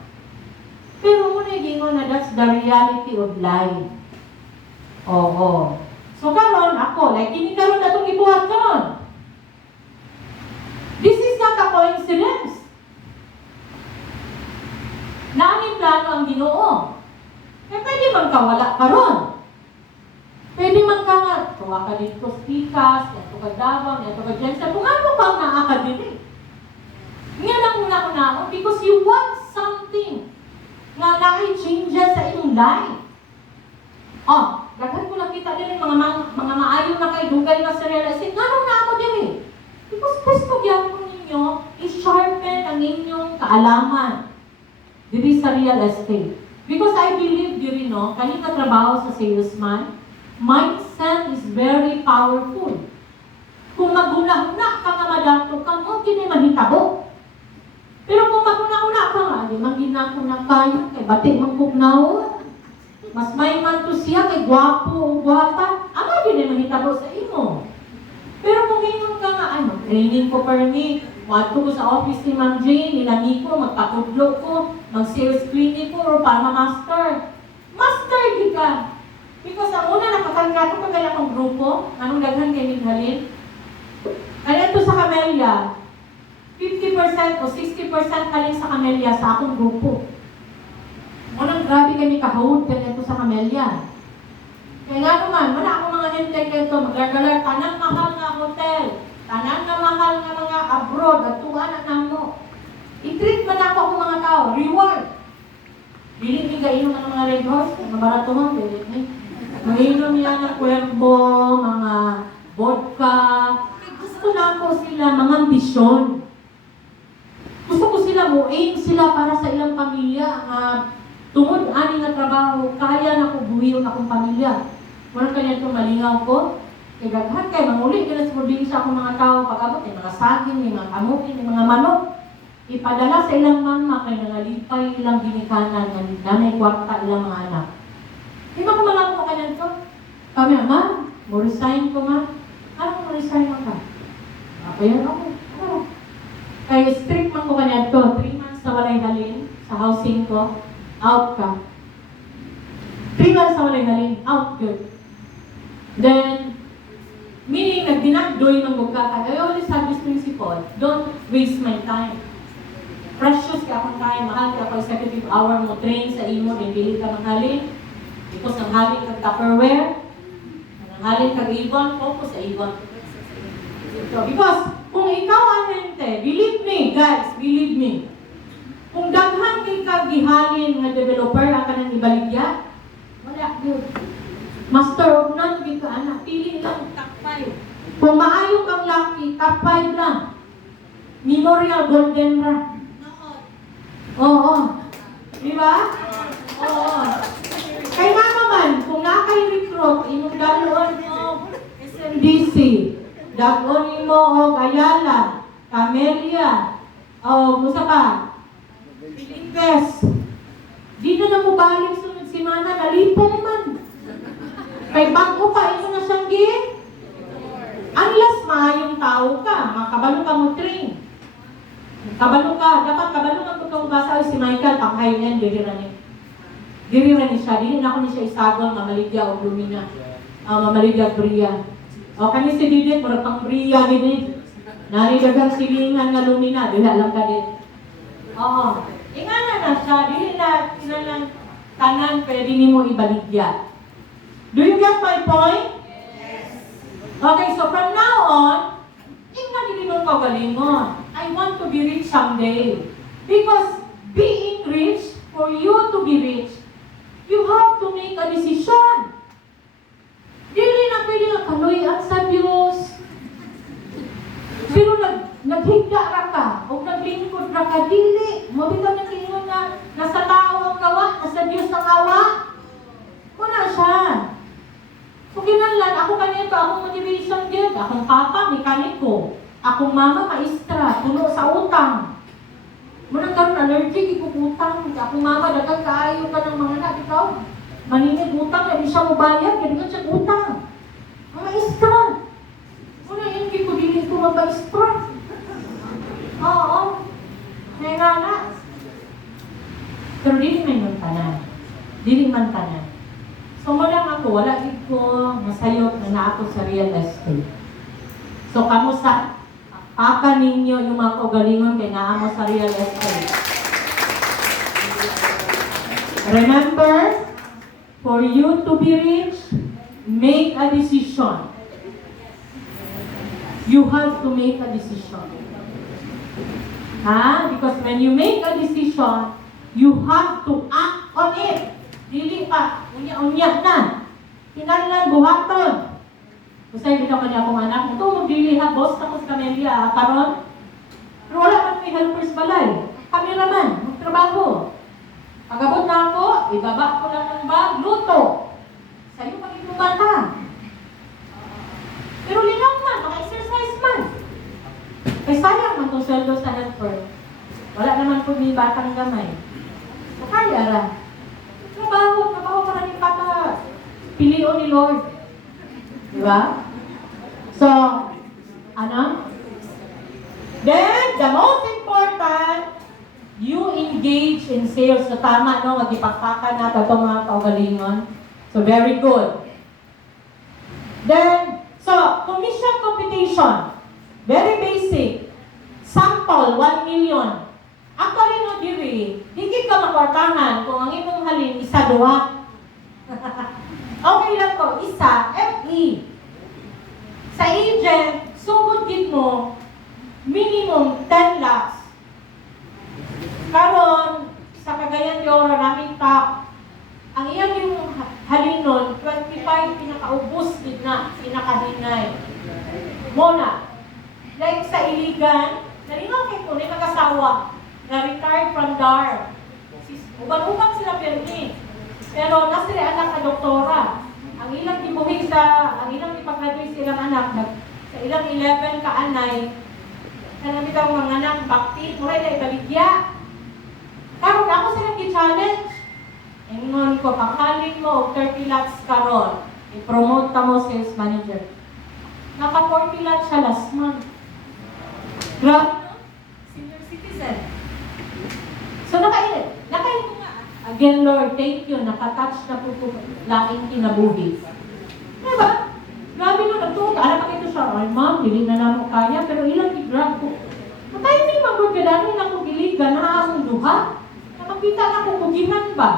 Pero muna gingon na that's the reality of life. Oo. So karon ako, like kini karon atong gibuhat karon. This is not a coincidence. Naaming plano ang Ginoo. Eh pwede man ka wala karon. Pwede man ka nga, tuwa ka dito sa Pikas, yato ka Davao, yato ka Jensen, kung ano bang naa ka din eh. Ngayon ang una because you want something na na-changes sa iyong life. Oh, daghan ko nakita din mga maayo na kay dugay na sa realistic. Ngano na ako din eh? Because gusto gyapon ninyo i-sharpen ang inyong kaalaman diri sa real estate. Because I believe diri no, kani ka trabaho sa salesman, mindset is very powerful. Kung maguna-una ka nga madato ka mo, kini mahitabo. Pero kung maguna-una ka nga, di man ginako na kayo, kay bati man kugnaw, mas may man to siya, kay gwapo o gwapa, ano din mahitabo sa imo. Pero kung ingon ka nga, ay mag-training ko permi, wato ko sa office ni Ma'am Jane, nilami ko, magpakudlo ko, mag-sales clinic ko, or para ma-master. Master di ka. Because ang una nakakalkato ka kaya akong grupo, anong daghan kay Mighalin? Kaya ito sa Camellia, 50% o 60% kaling sa Camellia sa akong grupo. Unang grabe kami kahawod kaya ito sa Camellia. Kaya nga naman, wala akong mga hente kaya ito, magagalar, tanang mahal nga hotel, tanang na mahal nga mga abroad, at tuwa na mo. I-treat man ako ang mga tao, reward. Dili ni gainom ng mga Red Horse, mga baratuhan, dili ni. Mainom yan ng Cuervo, mga vodka. Gusto na ako sila, mga ambisyon. Gusto ko sila mo, aim sila para sa ilang pamilya. Tungod ani nga trabaho, kaya na ko buhiyon akong pamilya. Muna kanya ito malingaw ko. Kaya daghan kay manguli ka na sa probinsya akong mga tao. Pag-abot, may mga saging, may mga kamukin, may mga manok. Ipadala sa ilang mama, kay nangalipay ilang ginikanan, na may kwarta ilang mga anak. Di ba kumalang ko kanya ito? Kami, ma, mo resign ko, ma. Anong mo resign mo ka? Ako yan, ako. Ano? Kaya strict man ko kanya ito. 3 months na walay halin sa housing ko. Out ka. 3 months na walay halin. Out good. Then, meaning, nagdinagdoy ng bugkatan. I always have this principle. Don't waste my time. Precious ka akong time. Mahal ka ako executive hour mo. Train sa imo. Then, bili ka manghalin. Because ang halin kag Tupperware. Ang halin kag Avon. Focus sa Avon. So, because, kung ikaw ang hente, believe me, guys, believe me. Kung daghan kay kag gihalin nga developer ang kanang ibaligya, wala yun. Master of none, ka anak, pili lang, top 5. Kung maayo kang lucky, top 5 lang. Memorial Golden Ra. Oo. Di ba? Oo. Kaya nga naman, kung nakay-recruit, imong ganoon o SMDC, dagon mo o Ayala, Camellia, o musa pa, Pilintes. Di na mo balik sunod simana, nalipong man. Kay bago pa, ito na siyang gin. Unless maayong tao ka, makabalo ka mo train. Kabalo ka, dapat kabalo ka kung basa si Michael, pang high-end, diri na ni siya, dili na ako ni siya isagol, mamaligya o lumina. Mamaligya at Bria. O kani si Didit, murag pang Bria, Didit. Naridagang silingan nga lumina, dili alam ka din. Oo. Ingana na siya, dili na sinalang tanan, pwede ni mo ibaligya. Do you get my point? Yes. Okay, so from now on, ingana dili mong kagalingon. I want to be rich someday. Because being rich, for you to be rich, you have to make a decision. Dili na pwede nga kaluyan sa Diyos. Pero naghigda ra ka, o naglingkod ra ka, dili. Mabitaw na kingon na nasa tao ang gawa, nasa Diyos ang awa. Kuna siya. So kinahanglan, ako kanito, akong motivation din. Akong papa, mekaniko. Akong mama, maestra, puno sa utang. Muna karon allergic, ikukutang. Akong mama, dagang kaayo ka ng mga anak, ikaw. Maninig utang, hindi siya mabayad, hindi ka siya utang. Ang maestra. maba-extra. Oo. May nga. Pero dili man tanan. Dili man tanan. So mo lang ako, wala din ko masayop na naako sa real estate. So kamusta? Paka ninyo yung mga kaugalingon kay naamo sa real estate. Remember, for you to be rich, make a decision. You have to make a decision. Because when you make a decision, you have to act on it. Dili pa, unya-unya na. Kinahanglan buhaton. Usay bitaw kanya akong anak, ito magdili ha, boss ako sa Camellia, karon. Pero wala man may helpers balay. Kami naman, magtrabaho. Pagabot na ako, ibaba ko lang ng bag, luto. Sa'yo pag itong bata. Pero linaw man, maka-exercise man. Ay sayang man itong sweldo sa helper. Wala naman po may batang gamay. So kaya ra. Trabaho para ni Papa. Pilion ni Lord. Diba? So, Then, the most important, you engage in sales. So, tama, no? Magipakpakan na ito mga kaugalingon. So, very good. Then, commission competition. Very basic. Sample, 1 million. Actually, no, diri, hindi ka makwartahan kung ang imong halin, isa, duha. Okay lang ko, isa, FE. Sa agent, sugod gid mo, minimum 10 lakhs. Karon sa Cagayan de Oro, raming top. Ang iyang yung halinon, 25 pinakaubos gid na, pinakahinay. Mona, like sa Iligan, nalingaw kay ko, nag-asawa, na-retired from DAR. Uban-uban sila permi. Pero nasili anak na doktora. Ang ilang ipag-graduate silang anak, sa ilang 11 ka anay, kanami daw mga anak, bakti, muray na ibaligya. Karon ako silang i-challenge. Ingon ko, panghalin mo, 30 lakhs karon. I-promote ka mo sales manager. Naka 40 lakhs siya last month. Grabe, senior citizen. So, nakain ko nga. Again, Lord, thank you. Nakatouch na po laking kinabuhi. Diba? Grabe no, nagtuot. Alam pa ito siya, ay ma'am, hindi na naman kaya, pero ilang i-grab ko. Matay hindi magpagkadami na kong giligan na akong duha. Nakakita na kong kugihan ba?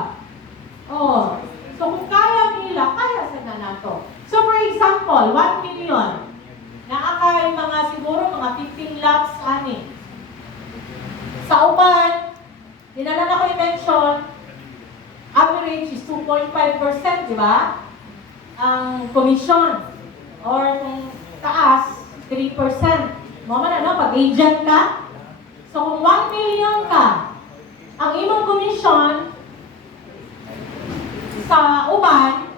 Oh. So, kung kaya nila, kaya sa na nato. So, for example, 1 million. Naakay mga siguro mga 15 lakhs ani. Sa uban, dinala na ko i-mention, average is 2.5%, di ba? Ang commission. Or kung taas, 3%. Mama na, no? Pag agent ka, so kung 1 million ka, ang imong commission sa uban,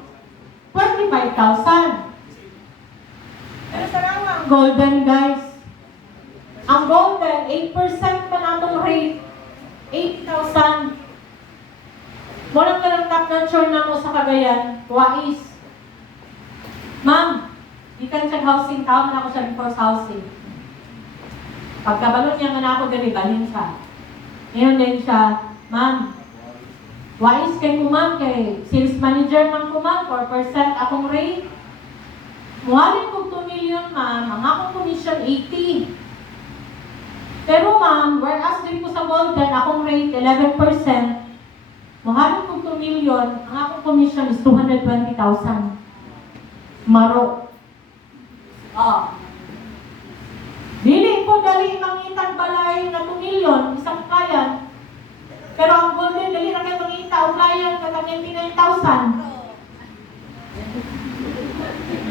25,000. Pero sarang ang golden, guys. Ang golden, 8% pa natong rate. 8,000. Walang ka ng top notcher na mo sa Cagayan, Wais. Ma'am, di ka siya housing, tawag na ako siya before housing. Pagkabalon niya nga na ako dali, balhin siya. Ngayon din siya, ma'am, Wais kay ko ma'am, kay sales manager man ko ma'am, 4% akong rate. Muhalin ko 2 million ma'am, ang akong commission 80. Pero ma'am, whereas din ko sa golden, akong rate 11%, muhalin ko 2 million, ang akong commission is 220,000. Maro. Dili po dali mangitang balay na 2 million, isang client. Pero ang golden, dali na kayo mangita o client na 99,000.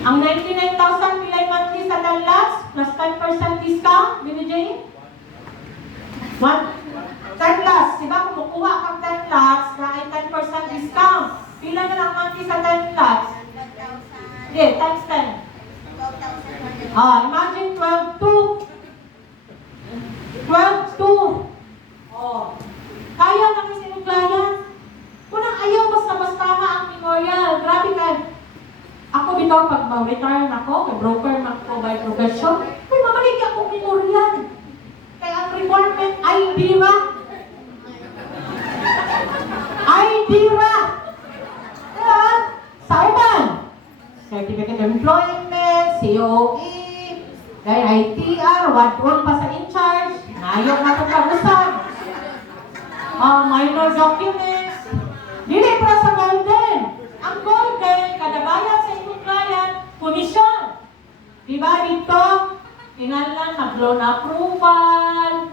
Ang 99,000 pilay monthly sa 10 lakhs plus 10% discount, binigay? 10 lakhs, diba? Kung kukuha kang 10 lakhs na ay 10% discount, pila na lang monthly sa 10 lakhs? Hindi, times 10. Imagine 12,2. 12,2. Kaya na kasi yung client. Kunang ayaw basta-basta ang memorial. Grabe ka. Ako bitaw pag ma-retire na ako, kay broker man ko by profession, ay mamalig ako memorial. Kaya ang requirement ay dira. ID ra. Kaya, sa uban, Certificate of Employment, COE, kaya ITR, wadon pa sa in-charge, ngayok na itong pag-usap. Minor documents, dili para sa golden. Ang golden, kada bayad sa inyong client, komisyon. Diba dito, kinahanglan mag-loan approval.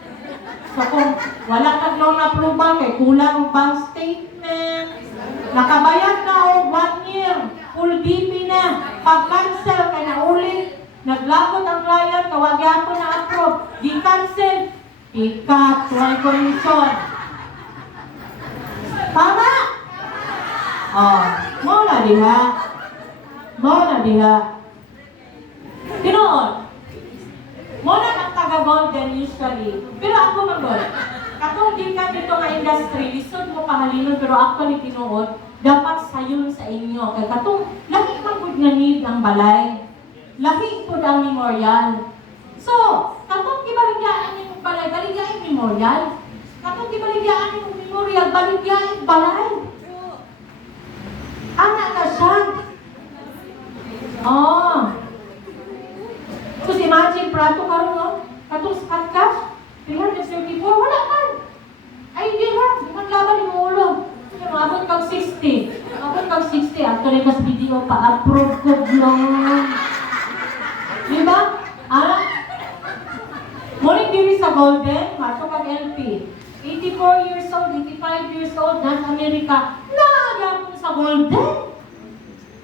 So kung wala nag-loan approval, kay kulang ang bank statement. Nakabayad na o 1 year, full DP na. Pag-cancel, kay naulit, naglagot ang client, kawagyan ko na approve. Di-cancel, ikat, tuwang komisyon. Tama? Mo na diha. Mo na diha. Tinoon. Mo na ang taga-golden usually. Pero ako mag-gold. Katong di ka dito nga industry, lisod mo pahalinon, pero ako ni tinuod, dapat sayon sa inyo. Kaya katong, lahi magod nga need ang balay. Lahi po ang memorial. So, katong ibaligyan yung balay, baligyan yung memorial. Katong ibaligyan yung memorial, baligyan yung balay. Anak na siya. Tapos imagine, prato ka rin, no? Katong scat cash, 334, wala man. Ay, hindi ha. Di man laban yung ulo. Mabot kag 60. Mabot kag 60. Actually, mas video pa-approve ko lang. Di ba? Muling diri sa Golden, mato kag LP. 84 years old, 85 years old, nasa Amerika. Nagyan ko sa Golden.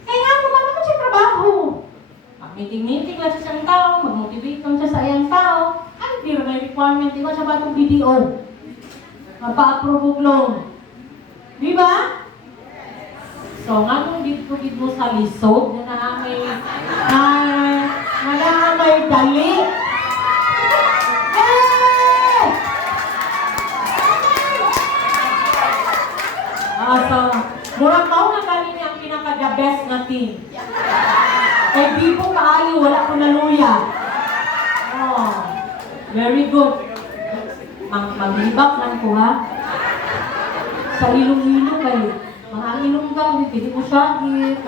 Kaya nga, naman siya trabaho. Mag-meeting-meeting lang siya siyang tao, mag-motivate lang siya sa iyang tao. Ano di rin may requirement? Iba siya ba itong video? Magpa-approve loan. Di ba? So, nga nung dito sa lisod, na may dali. So, murang mao na galing niya ang pinaka-the best na team. Kay di po kaayo, wala ko naluya. Very good. Maglibak lang ko, ha? Sa ilong-ilong kayo. Mga ilongga, hindi mo syagit.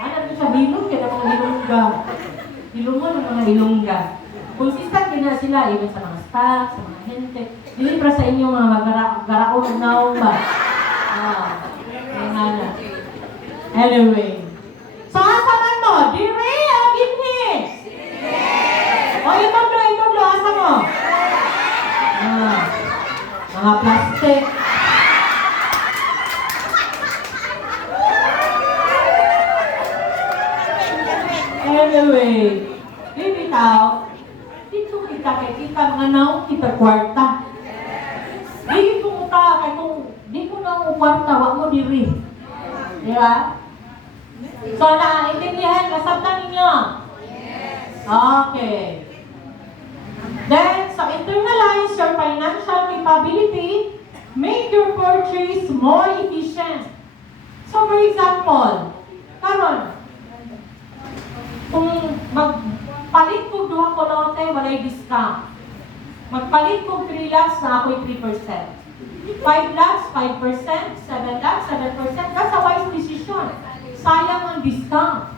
Ano ito sa bilong? Kaya mga ilongga. Ilong mo ng mga ilongga. Consistent din na sila, even sa mga staff, sa mga hente. Dili para sa inyo mga magaraon na ba? Anyway. So, asa man mo? Dire o ginhi? O, itodlo, asa mo? Mga plastic. Anyway, bibitaw, dito kita kay kita mga naw, kita kwarta. Di ko muta, kay kung di ko na kwarta, wag mo diri. Di ba? So, naintindihan, kasabtan ninyo? Okay. Then, so internalize your financial capability, make your purchase more efficient. So, for example, karon, kung magpalit ko 2 kolote, walay discount. Magpalit ko 3 lakhs na ako'y 3%. 5 lakhs, 5%, 7 lakhs, 7%. That's a wise decision. Sayang ang discount.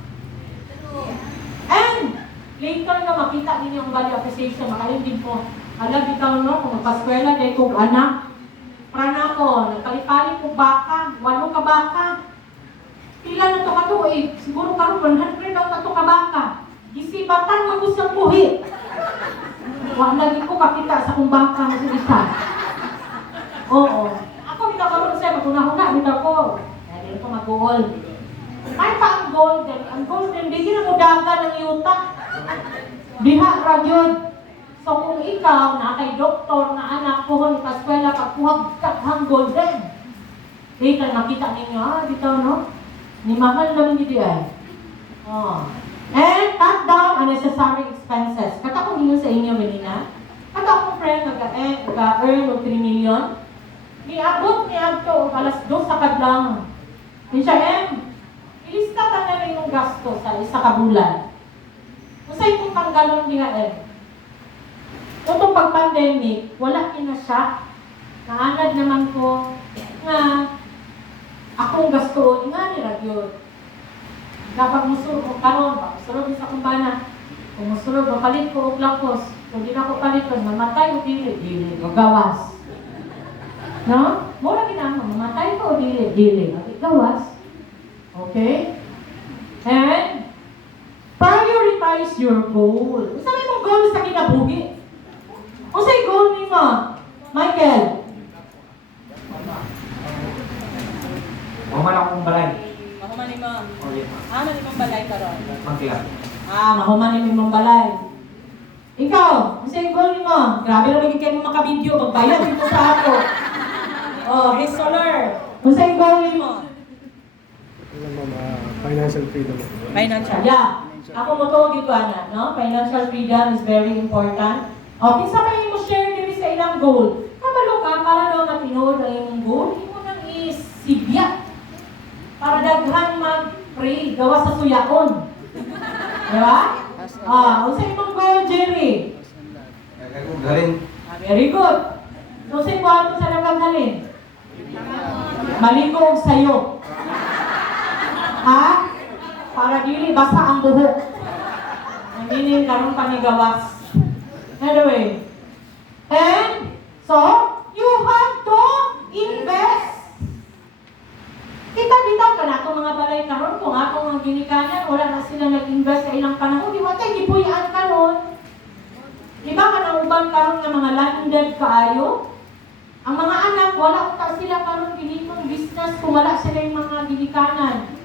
And, later na makita ninyo ang value appreciation, makalim din po. Alam, ikaw no, kung magpaskwela, dahil kong anak, prana ko, nagkalipalit kong baka, 8 ka baka. Pila na ito katuig, siguro karoon, 100 daw na ito ka baka. Isibatan, mag-usang buhi. Wala lagi ko kakita sa kong baka na isa. Oo. Ako, binakaroon sa'yo, maguna-huna, bita ko. Dahil ito mag-goal. Ay pa ang golden. Ang golden, di na mo daga ng yuta. Diha radyod. So kung ikaw, na kay doktor na anak ko, ni paskwela, pagkuhag kaghang golden. Di ka makita ninyo, dito no? Ni mahal naman dito ay. And cut down unnecessary expenses. Kata ko ninyo sa inyo, Melina. Kata akong friend, nag-earn o 3 million. Niabot niya ito, alas 2 sa kadlang. Yung siya, ilista ka na rin yung gasto sa isa ka bulan. Kung sa itong ang galon diha eh. Kung pag pandemic, wala kinasya. Naanad naman ko nga akong gastuon nga ni radyo. Kapag musulog ko karon, musulog sa kumbana. Kung musulog, mapalit ko og lakos. Kung di na ko paliton, mamatay o dili, gawas. No? Mura ginamo, mamatay ko o dili, gawas. Okay? And prioritize your goal. Sabi mong goal sa kinabuhi. O sa'y goal ni mo, Michael? Mahuman akong balay. Mahuman ni mo. Oh, yeah. Ano ni mong balay karon? Magkaya. Mahuman ni mong balay. Ikaw, ang sa'yo goal ni mo? Grabe na magiging kayo makabidyo, magbayad dito sa ako. Resoler. Ang sa'yo goal ni mo? Alam mo, financial freedom. Financial. Yeah. Ako mo to dito, Ana, no? Financial freedom is very important. O, kinsa pa mo share diri sa ilang goal. Kabalo ka, para daw matinuod ang imong goal, imo nang isibya. Para daghan mag-pray, gawa sa suyaon. Di ba? Unsa imong goal, Jerry? Galing. Very good. So, sa ano sa nagaghalin? Maligo og sayo. Ha? Para dili basa ang buhok. Hindi karon panigawas. Anyway. And so you have to invest. Kita bitaw ka na itong mga balay karon kung atong mga ginikanan, wala na sila nag-invest sa ilang panahon, di ba tayo gipuyan karon? Di ba kanang karon nga mga landed kaayo? Ang mga anak, wala ka sila karon ginimong business kung wala sila yung mga ginikanan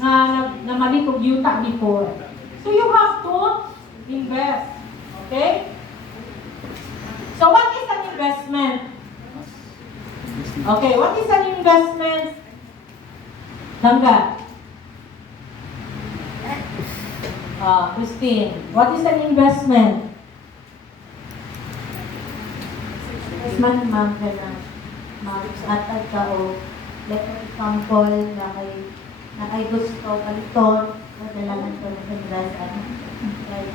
na malikog yuta before. So you have to invest. Okay? So what is an investment? Okay, what is an investment? Langga. Christine, what is an investment? Investment, ma'am, na atag ka o like for example, na kay gusto kaliton, madalaman ko na pagdasan. Like,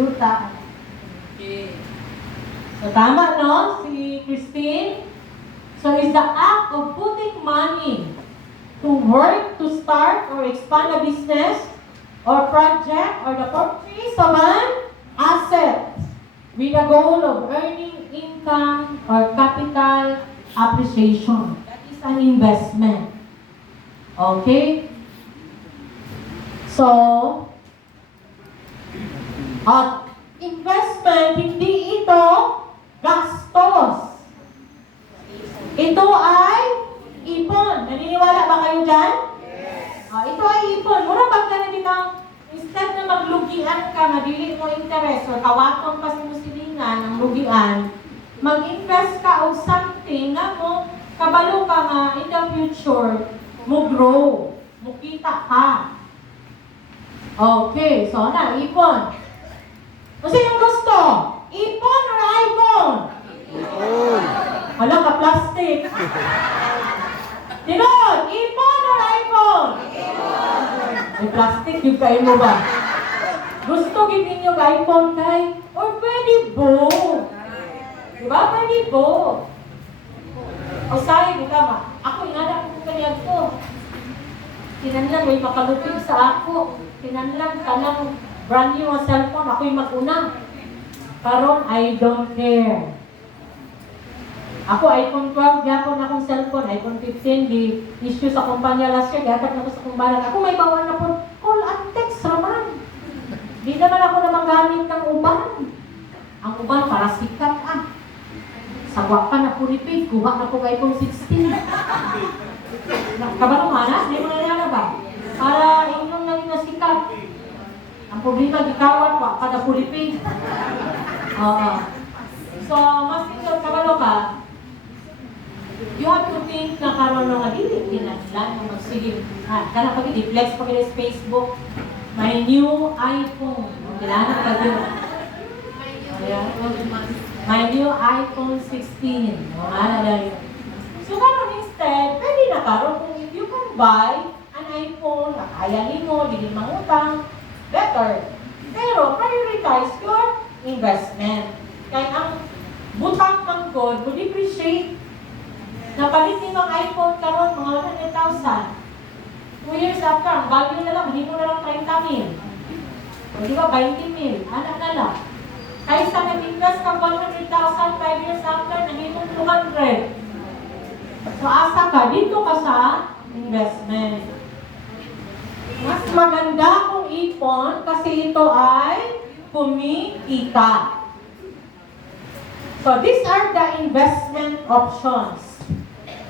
luta. Okay. So tama, no? Si Christine. So it's the act of putting money to work, to start, or expand a business, or project, or the purchase of an asset with the goal of earning income or capital appreciation. That is an investment. Okay? So, investment, hindi ito gastos. Ito ay ipon. Naniniwala ba kayo dyan? Yes. Ito ay ipon. Mura bang ka na ditang, instead na maglugian ka, na dili mo interest, or kawaton pa mo silingan ang lugian, mag-invest ka o something na mo, kabalo ka nga in the future, mo grow, mo kita ka. Okay, so na, ipon. Kasi yung gusto, ipon or iPhone? Ipon! Wala ka plastic. Tinod, ipon or iPhone? Ipon. May plastic, yung kayo mo ba? Gusto gawin nyo iPhone kay? Or pwede both? Diba? Pwede both. O sayo, di ba? Ako, inanak ko kaniyag ko. Kinanlan, may makalupig sa ako. Kinanlan ka ng brand new ang cellphone. Ako'y mag-una. Karon, I don't care. Ako, iPhone 12, gapon akong cellphone. iPhone 15, di-issue sa kumpanya last year. Gatag na ko sa kumbalan. Ako may bawal na po. Call and text naman. Di naman ako na magamit ng uban. Ang uban, para sikat Sagwa pa na puripid. Kuha na po iPhone 16. Kabalong hanas, di mo na ba? Para inyong naging nasikat. Ang problema, gikawan, wak pa na puripid. So, mas ito, kabalo ka, you have to think na karon nga dili kinahanglan na magsigig. Kana pag i-flex pag sa Facebook, my new iPhone. Kailangan ka din. My new iPhone 16. So karon instead, pwede na karon kung if you can buy an iPhone, kaya nimo, dili mangutang, better. Pero monetize your investment. Kaya ang butang ng gold will depreciate. Napalit ni mga iPhone karon mga 100,000. 2 years after, ang value na lang, hindi mo na lang 30 mil. O di ba, 20 mil. Anak na lang. Kaysa nag-invest ka 100,000, 5 years after, naging 200. So, asa ka, dito ka sa investment. Mas maganda kung ipon kasi ito ay kumikita. So, these are the investment options.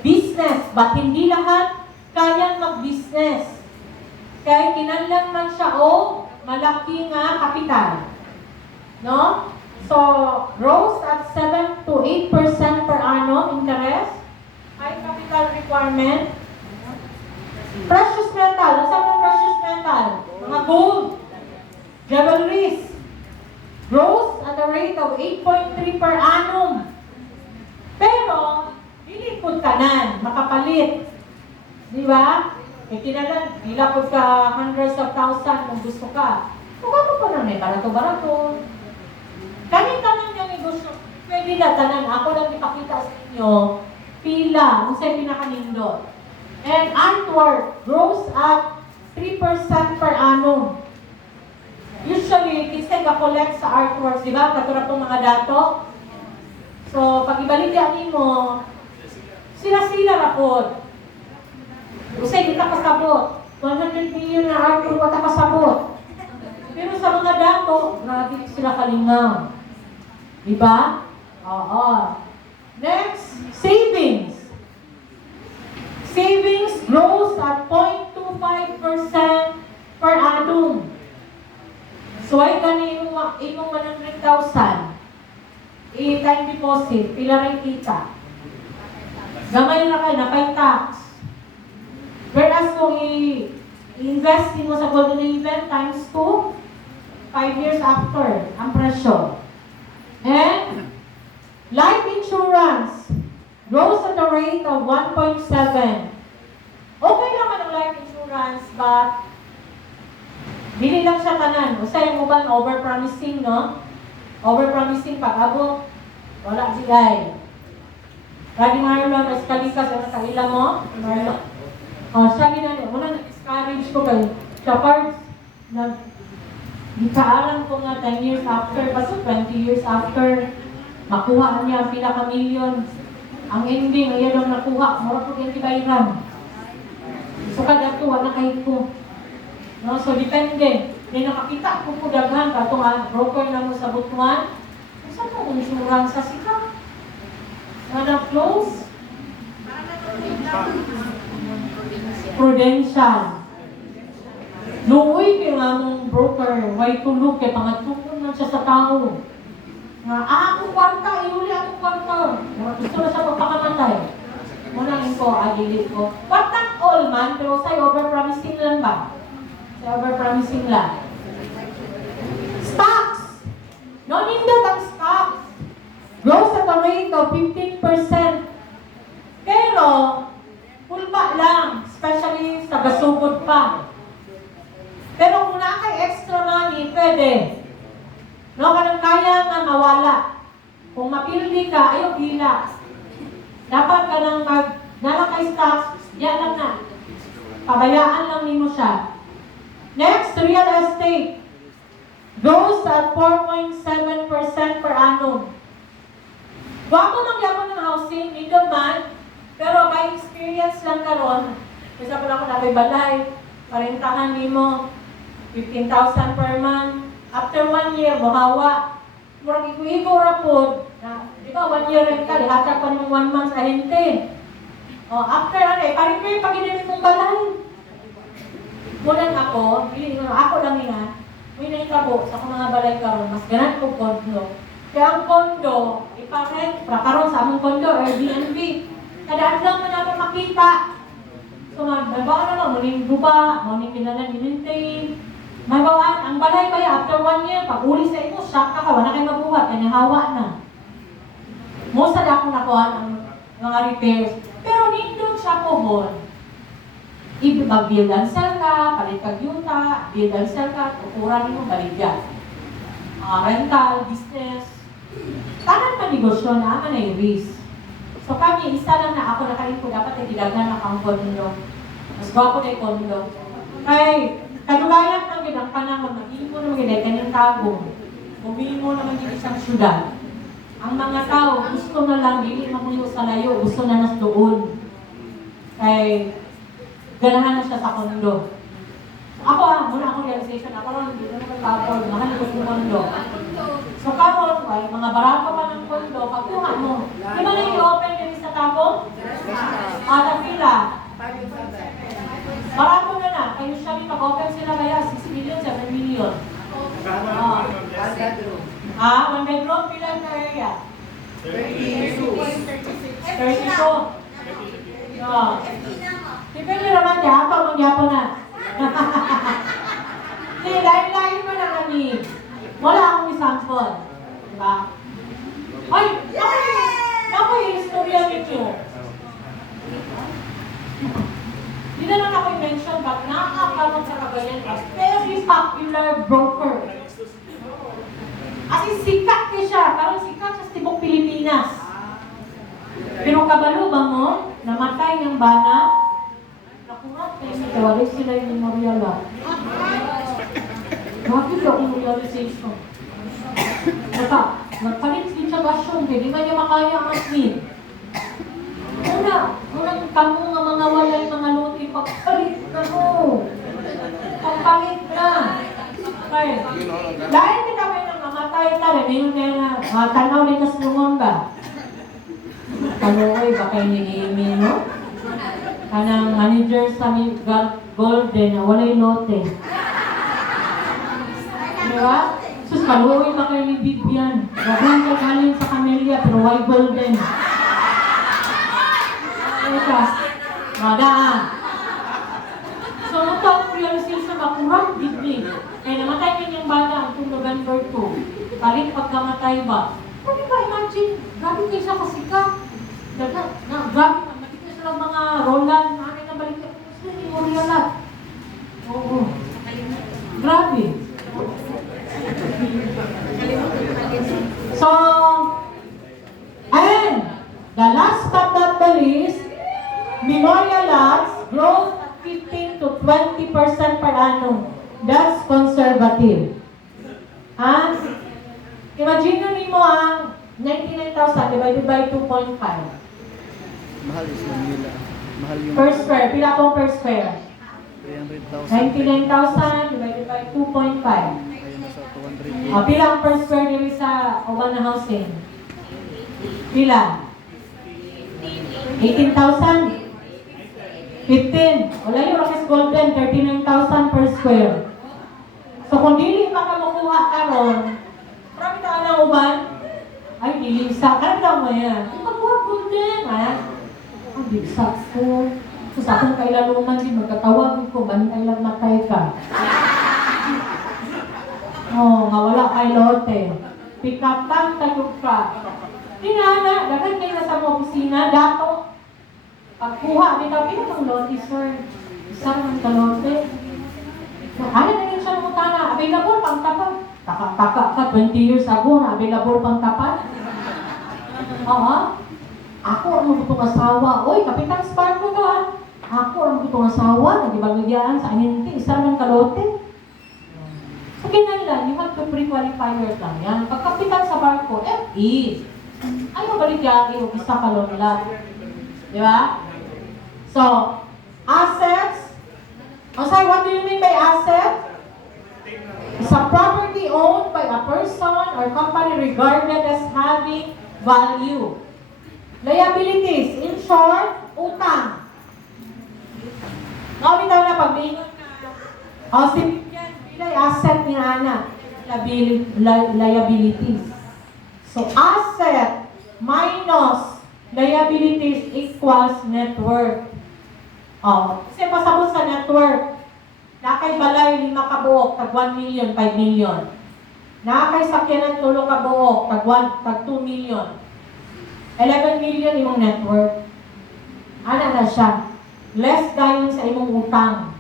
Business, but hindi lahat kayang mag-business. Kaya kinanlan man siya o malaki nga kapital. No? So, grows at 7 to 8% per annum interest. High capital requirement. Precious metal. Ano sa mga precious metal? Mga gold. Jewelries. Grows at a rate of 8.3 per annum. Pero, hindi po tanan, makapalit. Di ba? E kinalan, nilapod ka hundreds of thousands kung gusto ka. Kung ano pa na may barato-barato. Kanin-kanin yung negosyo, pwede na tanan. Ako lang ipakita sa inyo, pila, kung sa'yo pinakanindot. And artwork grows at 3% per annum. Usually, kisay ka-collect sa artworks, di ba? Katulad pong mga dato. So, pag ibalik mo, sila-sila rapod. Usay, kita kasabot. 100 million na artwork wata kasabot. Pero sa mga dato, grabe sila kalingaw. Diba? Oo. Next, savings. Savings grows at 0.25% per annum. So, ay gani imong 100,000. I-time deposit, pila rin kita. Gamay na kayo, napay tax. Whereas kung i-invest mo sa golden event times 2, 5 years after, ang presyo. And life insurance grows at a rate of 1.7. Okay naman ang life insurance, but dili lang siya tanan. Usay mo ba over-promising, no? Over-promising pag-abot, wala sigay. Lagi Marlon, mas kalikas ang kaila mo, Marlon. Siya ginano, muna na-discourage ko kay Shepard, gikaaran ko nga 10 years after, basta 20 years after, makuha niya pila ka million. Ang ending, ayan ang nakuha, mura po yung tibayran. So kada to, wala kayo ko. No? So depende. May nakakita ko po daghan ka itong broker na mo sa butuan. Saan mo insurance sa sika? Na close? Prudential. Luoy kay nga mong broker, way tulog kay pangatukon man siya sa tao. Nga, akong kwarta, iuli akong kwarta. Gusto na siya pagpakamatay. Muna ko, agilit ko. But not all man, pero sa'yo, overpromising lang ba? Sa'yo, overpromising lang. Stocks! No nindot ang stocks. Grows at a rate of 15%. Pero, pulpa lang, especially sa gasugod pa. Pero kung na kay extra money, pwede. No, kanang kaya nga mawala. Kung mapildi ka, ayaw pila. Dapat ka nang nalakay stocks, yan lang na. Pabayaan lang nimo siya. Next, real estate. Grows at 4.7% per annum. Wapo nang yapon ng housing, hindi man. Pero by experience lang karon, kasi pala ako nabay balay, parentahan nimo 15,000 per month. After 1 year, mahawa. Murag iko-iko rapod. Di ba, 1 year rin ka, lihatag pa ng 1 month ahente. After pari-pari pag ginamit mong balay. Mulan ako, ako lang nga, may naitabo sa akong mga balay karon, mas ganan ko kondo. Kaya ang kondo, iparent, karon sa among kondo, Airbnb. Kada adlaw man ako makita. So, magbawa na lang, muling guba, muling kinalan i-maintain. Magbawaan, ang balay kaya after 1 year, pag uli sa imo, shock ka, wala kayo mabuhat, kaya hawa na. Most na akong nakuha ng mga repairs. Pero nindot siya po hon. Mag-build and sell ka, palit kag yuta, build and sell ka, tukuran mo, baligyan. rental, business. Tanan man negosyo na, man ay risk. So kami, isa lang na ako nakain ko, dapat ay gidaghan na kang kondo. Mas gwapo na yung kondo. Kay, kanubayan ng ginang panahon, mag-iin mo naman ginay, kanyang tagong. Bumili mo naman din isang syudad. Ang mga tao, gusto na lang, hindi mamuyo sa layo, gusto na nas doon. Kay, ganahan na siya sa kondo. Ako muna akong realization, ako lang, hindi na naman tapos, mahal ko yung kondo. So karon, ay, mga barato pa ng kondo, pagkuha mo. Di ba na i-open din sa tapos? Pila. Barato na na, kayo siya pag-open sila kaya 6 million, 7 million. One bedroom, pila na area? 32. Depende naman niya, ako magyapon na. Hindi, lain-lain mo na kami. Wala akong example. Diba? Ay! Ako yung istorya nito. Hindi na lang ako i-mention, but nakakakamot sa Cagayan a very popular broker. As in, sikat niya siya. Parang sikat sa tibok Pilipinas. Pero kabalo ba mo, namatay ng bana, nakuha kayo sa kawali sila yung memorial lang. Bakit yung memorialization? Baka, nagpalit din siya gasyon, hindi man niya makaya ang admin. Unang kamo nga mga walay mga luti, pagpalit na mo. Pagpalit na. Okay. Dahil kita kayo nang mamatay tala, ngayon kaya nga, tanaw din na slungon ba? Kaluoy ba kayo ni no? Kanang manager sa Golden na walay lote. Diba? Sus, kaluoy ba kayo ni Bibian? Gabang ka galing sa Camellia, pero why Golden? Ano ka? Madaan. So, ito ang realization ba? Kurang digni. Kaya namatay kanyang bala ang November 2. Palit pagkamatay ba? Pwede ba imagine? Grabe kayo siya kasikat. Grabe, matika sila mga Roland, nanay na balik ka. Gusto niyo mo riyalat. Oo. Grabe. So, and the last but not the least, memorial lots growth at 15 to 20% per annum. That's conservative. And imagine mo ang 99,000 divided by 2.5. Mahal is Manila. Mahal yung Per square. Pila pong per square? 300,000. 99,000 divided by 2.5. Ayun na sa 200. Pila ang per square dito sa uban na housing? Pila? 18,000? 15. Wala yung Rockets Golden, 39,000 per square. So kung dili pa ka makuha karon, marami ka na uban, ay dili sa, ano daw mo yan? Ipagkuha Golden, ha? Ang bigsak ko. So sa akong kailaluman din, magkatawag ko, bantay lang matay ka. Nga wala kay lote. Pick up lang, tagog ka. Di na, dagan kayo sa mga opisina, dato. Pagkuha, di na pinamang lote, sir. Isa naman ka lote. Ano na yun siya ng utana? Available pang tapat. Taka ka, 20 years ago na available pang tapat. Oo. Ako ang gustong asawa. Oy, Kapitan Sparko ka. Ako ang gustong asawa. Nagibaglagyaan sa ahinti. Isa naman ka lote. So, kinailan, you have to pre-qualifiers lang yan. Pag kapitan sa barko, FE. Ayaw balik yan, yung isa ka lonlat. Di ba? So, assets. Sorry, what do you mean by asset? It's a property owned by a person or company regarded as having value. Liabilities, in short, utang. Nakabitaw na pag-ingon na. Si Pilay, asset ni Ana. Liabilities. So, asset minus liabilities equals net worth. Kasi pasabot sa net worth. Nakay balay 5 kabuok, tag 1 million, 5 million. Nakay sakyanan 3 kabuok, tag 2 million. 11 million imong net worth. Ana na siya. Less dayon sa imong utang.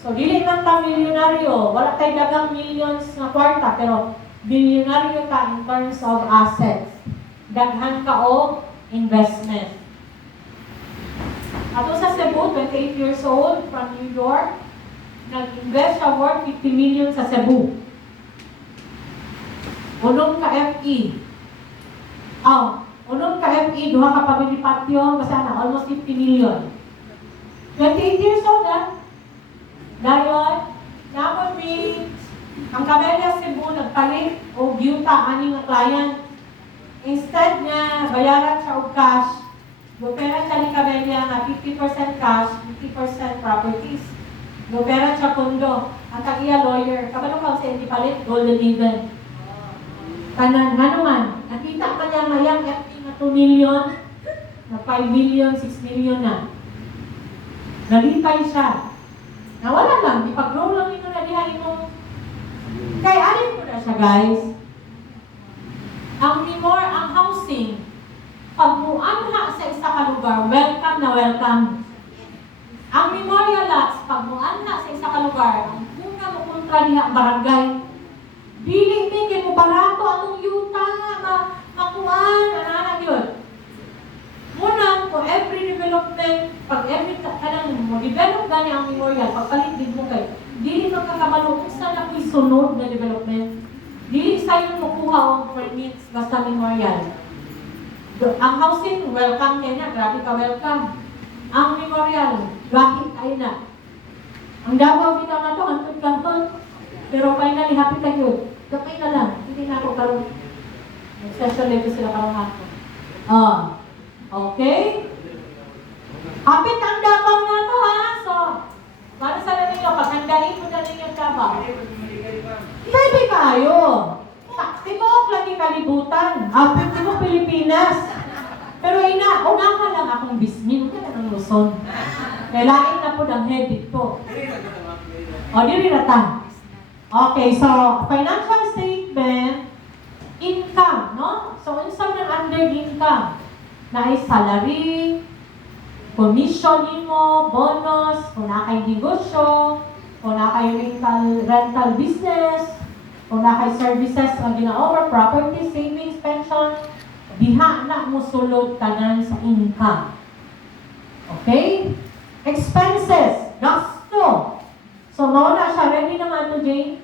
So, dili man ta milyonaryo, wala kay dagang millions na kwarta, pero bilyonaryo ka in terms of assets. Daghan ka o investment. Ato sa Cebu, 28 years old, from New York, nag-invest siya worth 50 million sa Cebu. Unong ka FE. Unong ka FE, duha ka pamilya patio, kasi na, almost 50 million. 28 years old, Dayon, napon mi, ang Camellia Cebu nagpalit o gyuta ani nga client. Instead nga bayaran siya og cash, gopera siya ni Camellia nga 50% cash, 50% properties. Gopera siya kondo. Ang kag-iya lawyer, kabalo ka sa hindi palit, golden even. Kanan, nga naman, nakita pa niya mayang FT na 2 million, na 5 million, 6 million na. Nalipay siya. Nawala lang, ipag-grow lang ito na diha mo. Kaya alin ko na siya, guys. Ang housing, pag muanha sa isa ka lugar, welcome na welcome. Ang memorial lots, pag muanha sa isa ka lugar, ang una mo kontra diha ang barangay. Dili ni kay mo barato atong yuta makuan ana yun. Muna ko every development, pag every kanang mo develop gani ang memorial, pagpalit din mo kay dili ka kakabalo kung saan ako'y sunod na development. Dili sa'yo makuha ang permits basta memorial. Ang housing, welcome kayo na, grabe ka welcome. Ang memorial, gahit kayo na. Ang Davao bitaw na to, antod kanton. Pero finally, happy tayo. Kapay na lang, hindi na ako karoon. Nag-session level sila karong ako. Okay? Hapit ang Davao na to, ha? So, para sa ninyo, paghandain mo na ninyo ang Davao. Pwede kayo. Timok lagi kalibutan. Timok Pilipinas. Pero una ka lang akong bismin. Ka na ng Luzon. Kailain na po ng head dito. O, diri rata. Okay, so, financial statement, income, no? So, unsam ng under income? Na ay salary, commission mo, bonus, kung na kay negosyo, kung na kay rental business, kung na kay services ang gina-offer, property, savings, pension, diha na mo sulod tanan sa income. Okay? Expenses, gasto. So, mauna siya. Ready naman to, Jane?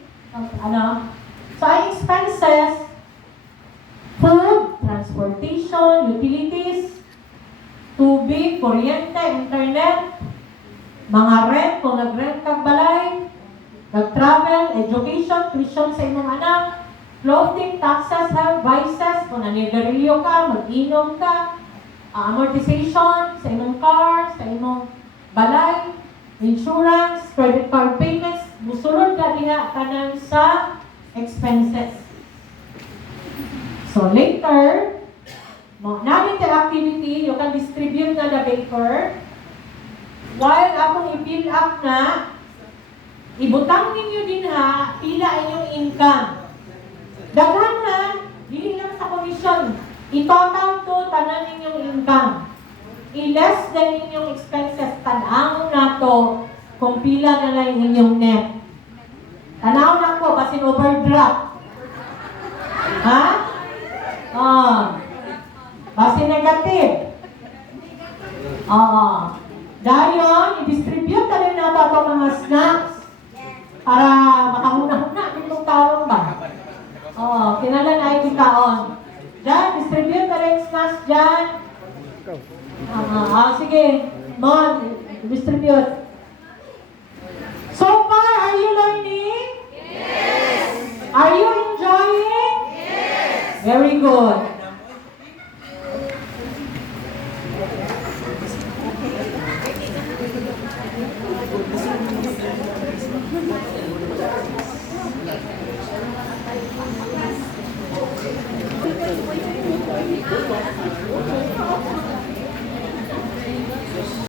So, ay expenses, food, transportation, utilities, tubig, kuryente, internet, mga rent, kung nag-rent kag balay, nag-travel, education, tuition sa imong anak, clothing, taxes, health, vices, kung nanigarilyo ka, mag-inom ka, amortization sa imong car, sa imong balay, insurance, credit card payments, musulod na diha tanan sa expenses. So later, namin the activity, you can distribute na the paper. While akong i-fill up na, ibutang ninyo din ha, pila inyong income. Daghan na, dili lang sa commission. I-total to tanan ninyong income. I-less than inyong expenses, tanaw na to kung pila na lang inyong net. Tanaw na ko, basin overdraft. Ha? Basin negative. Dayon, i-distribute na rin nato ito mga snacks para makahuna-huna. Itong tarong ba? Kinalan ay kitaon. Diyan, distribute na rin snacks dyan. Sige. Mon, distribute. So far, are you learning? Yes! Are you enjoying? Yes! Very good.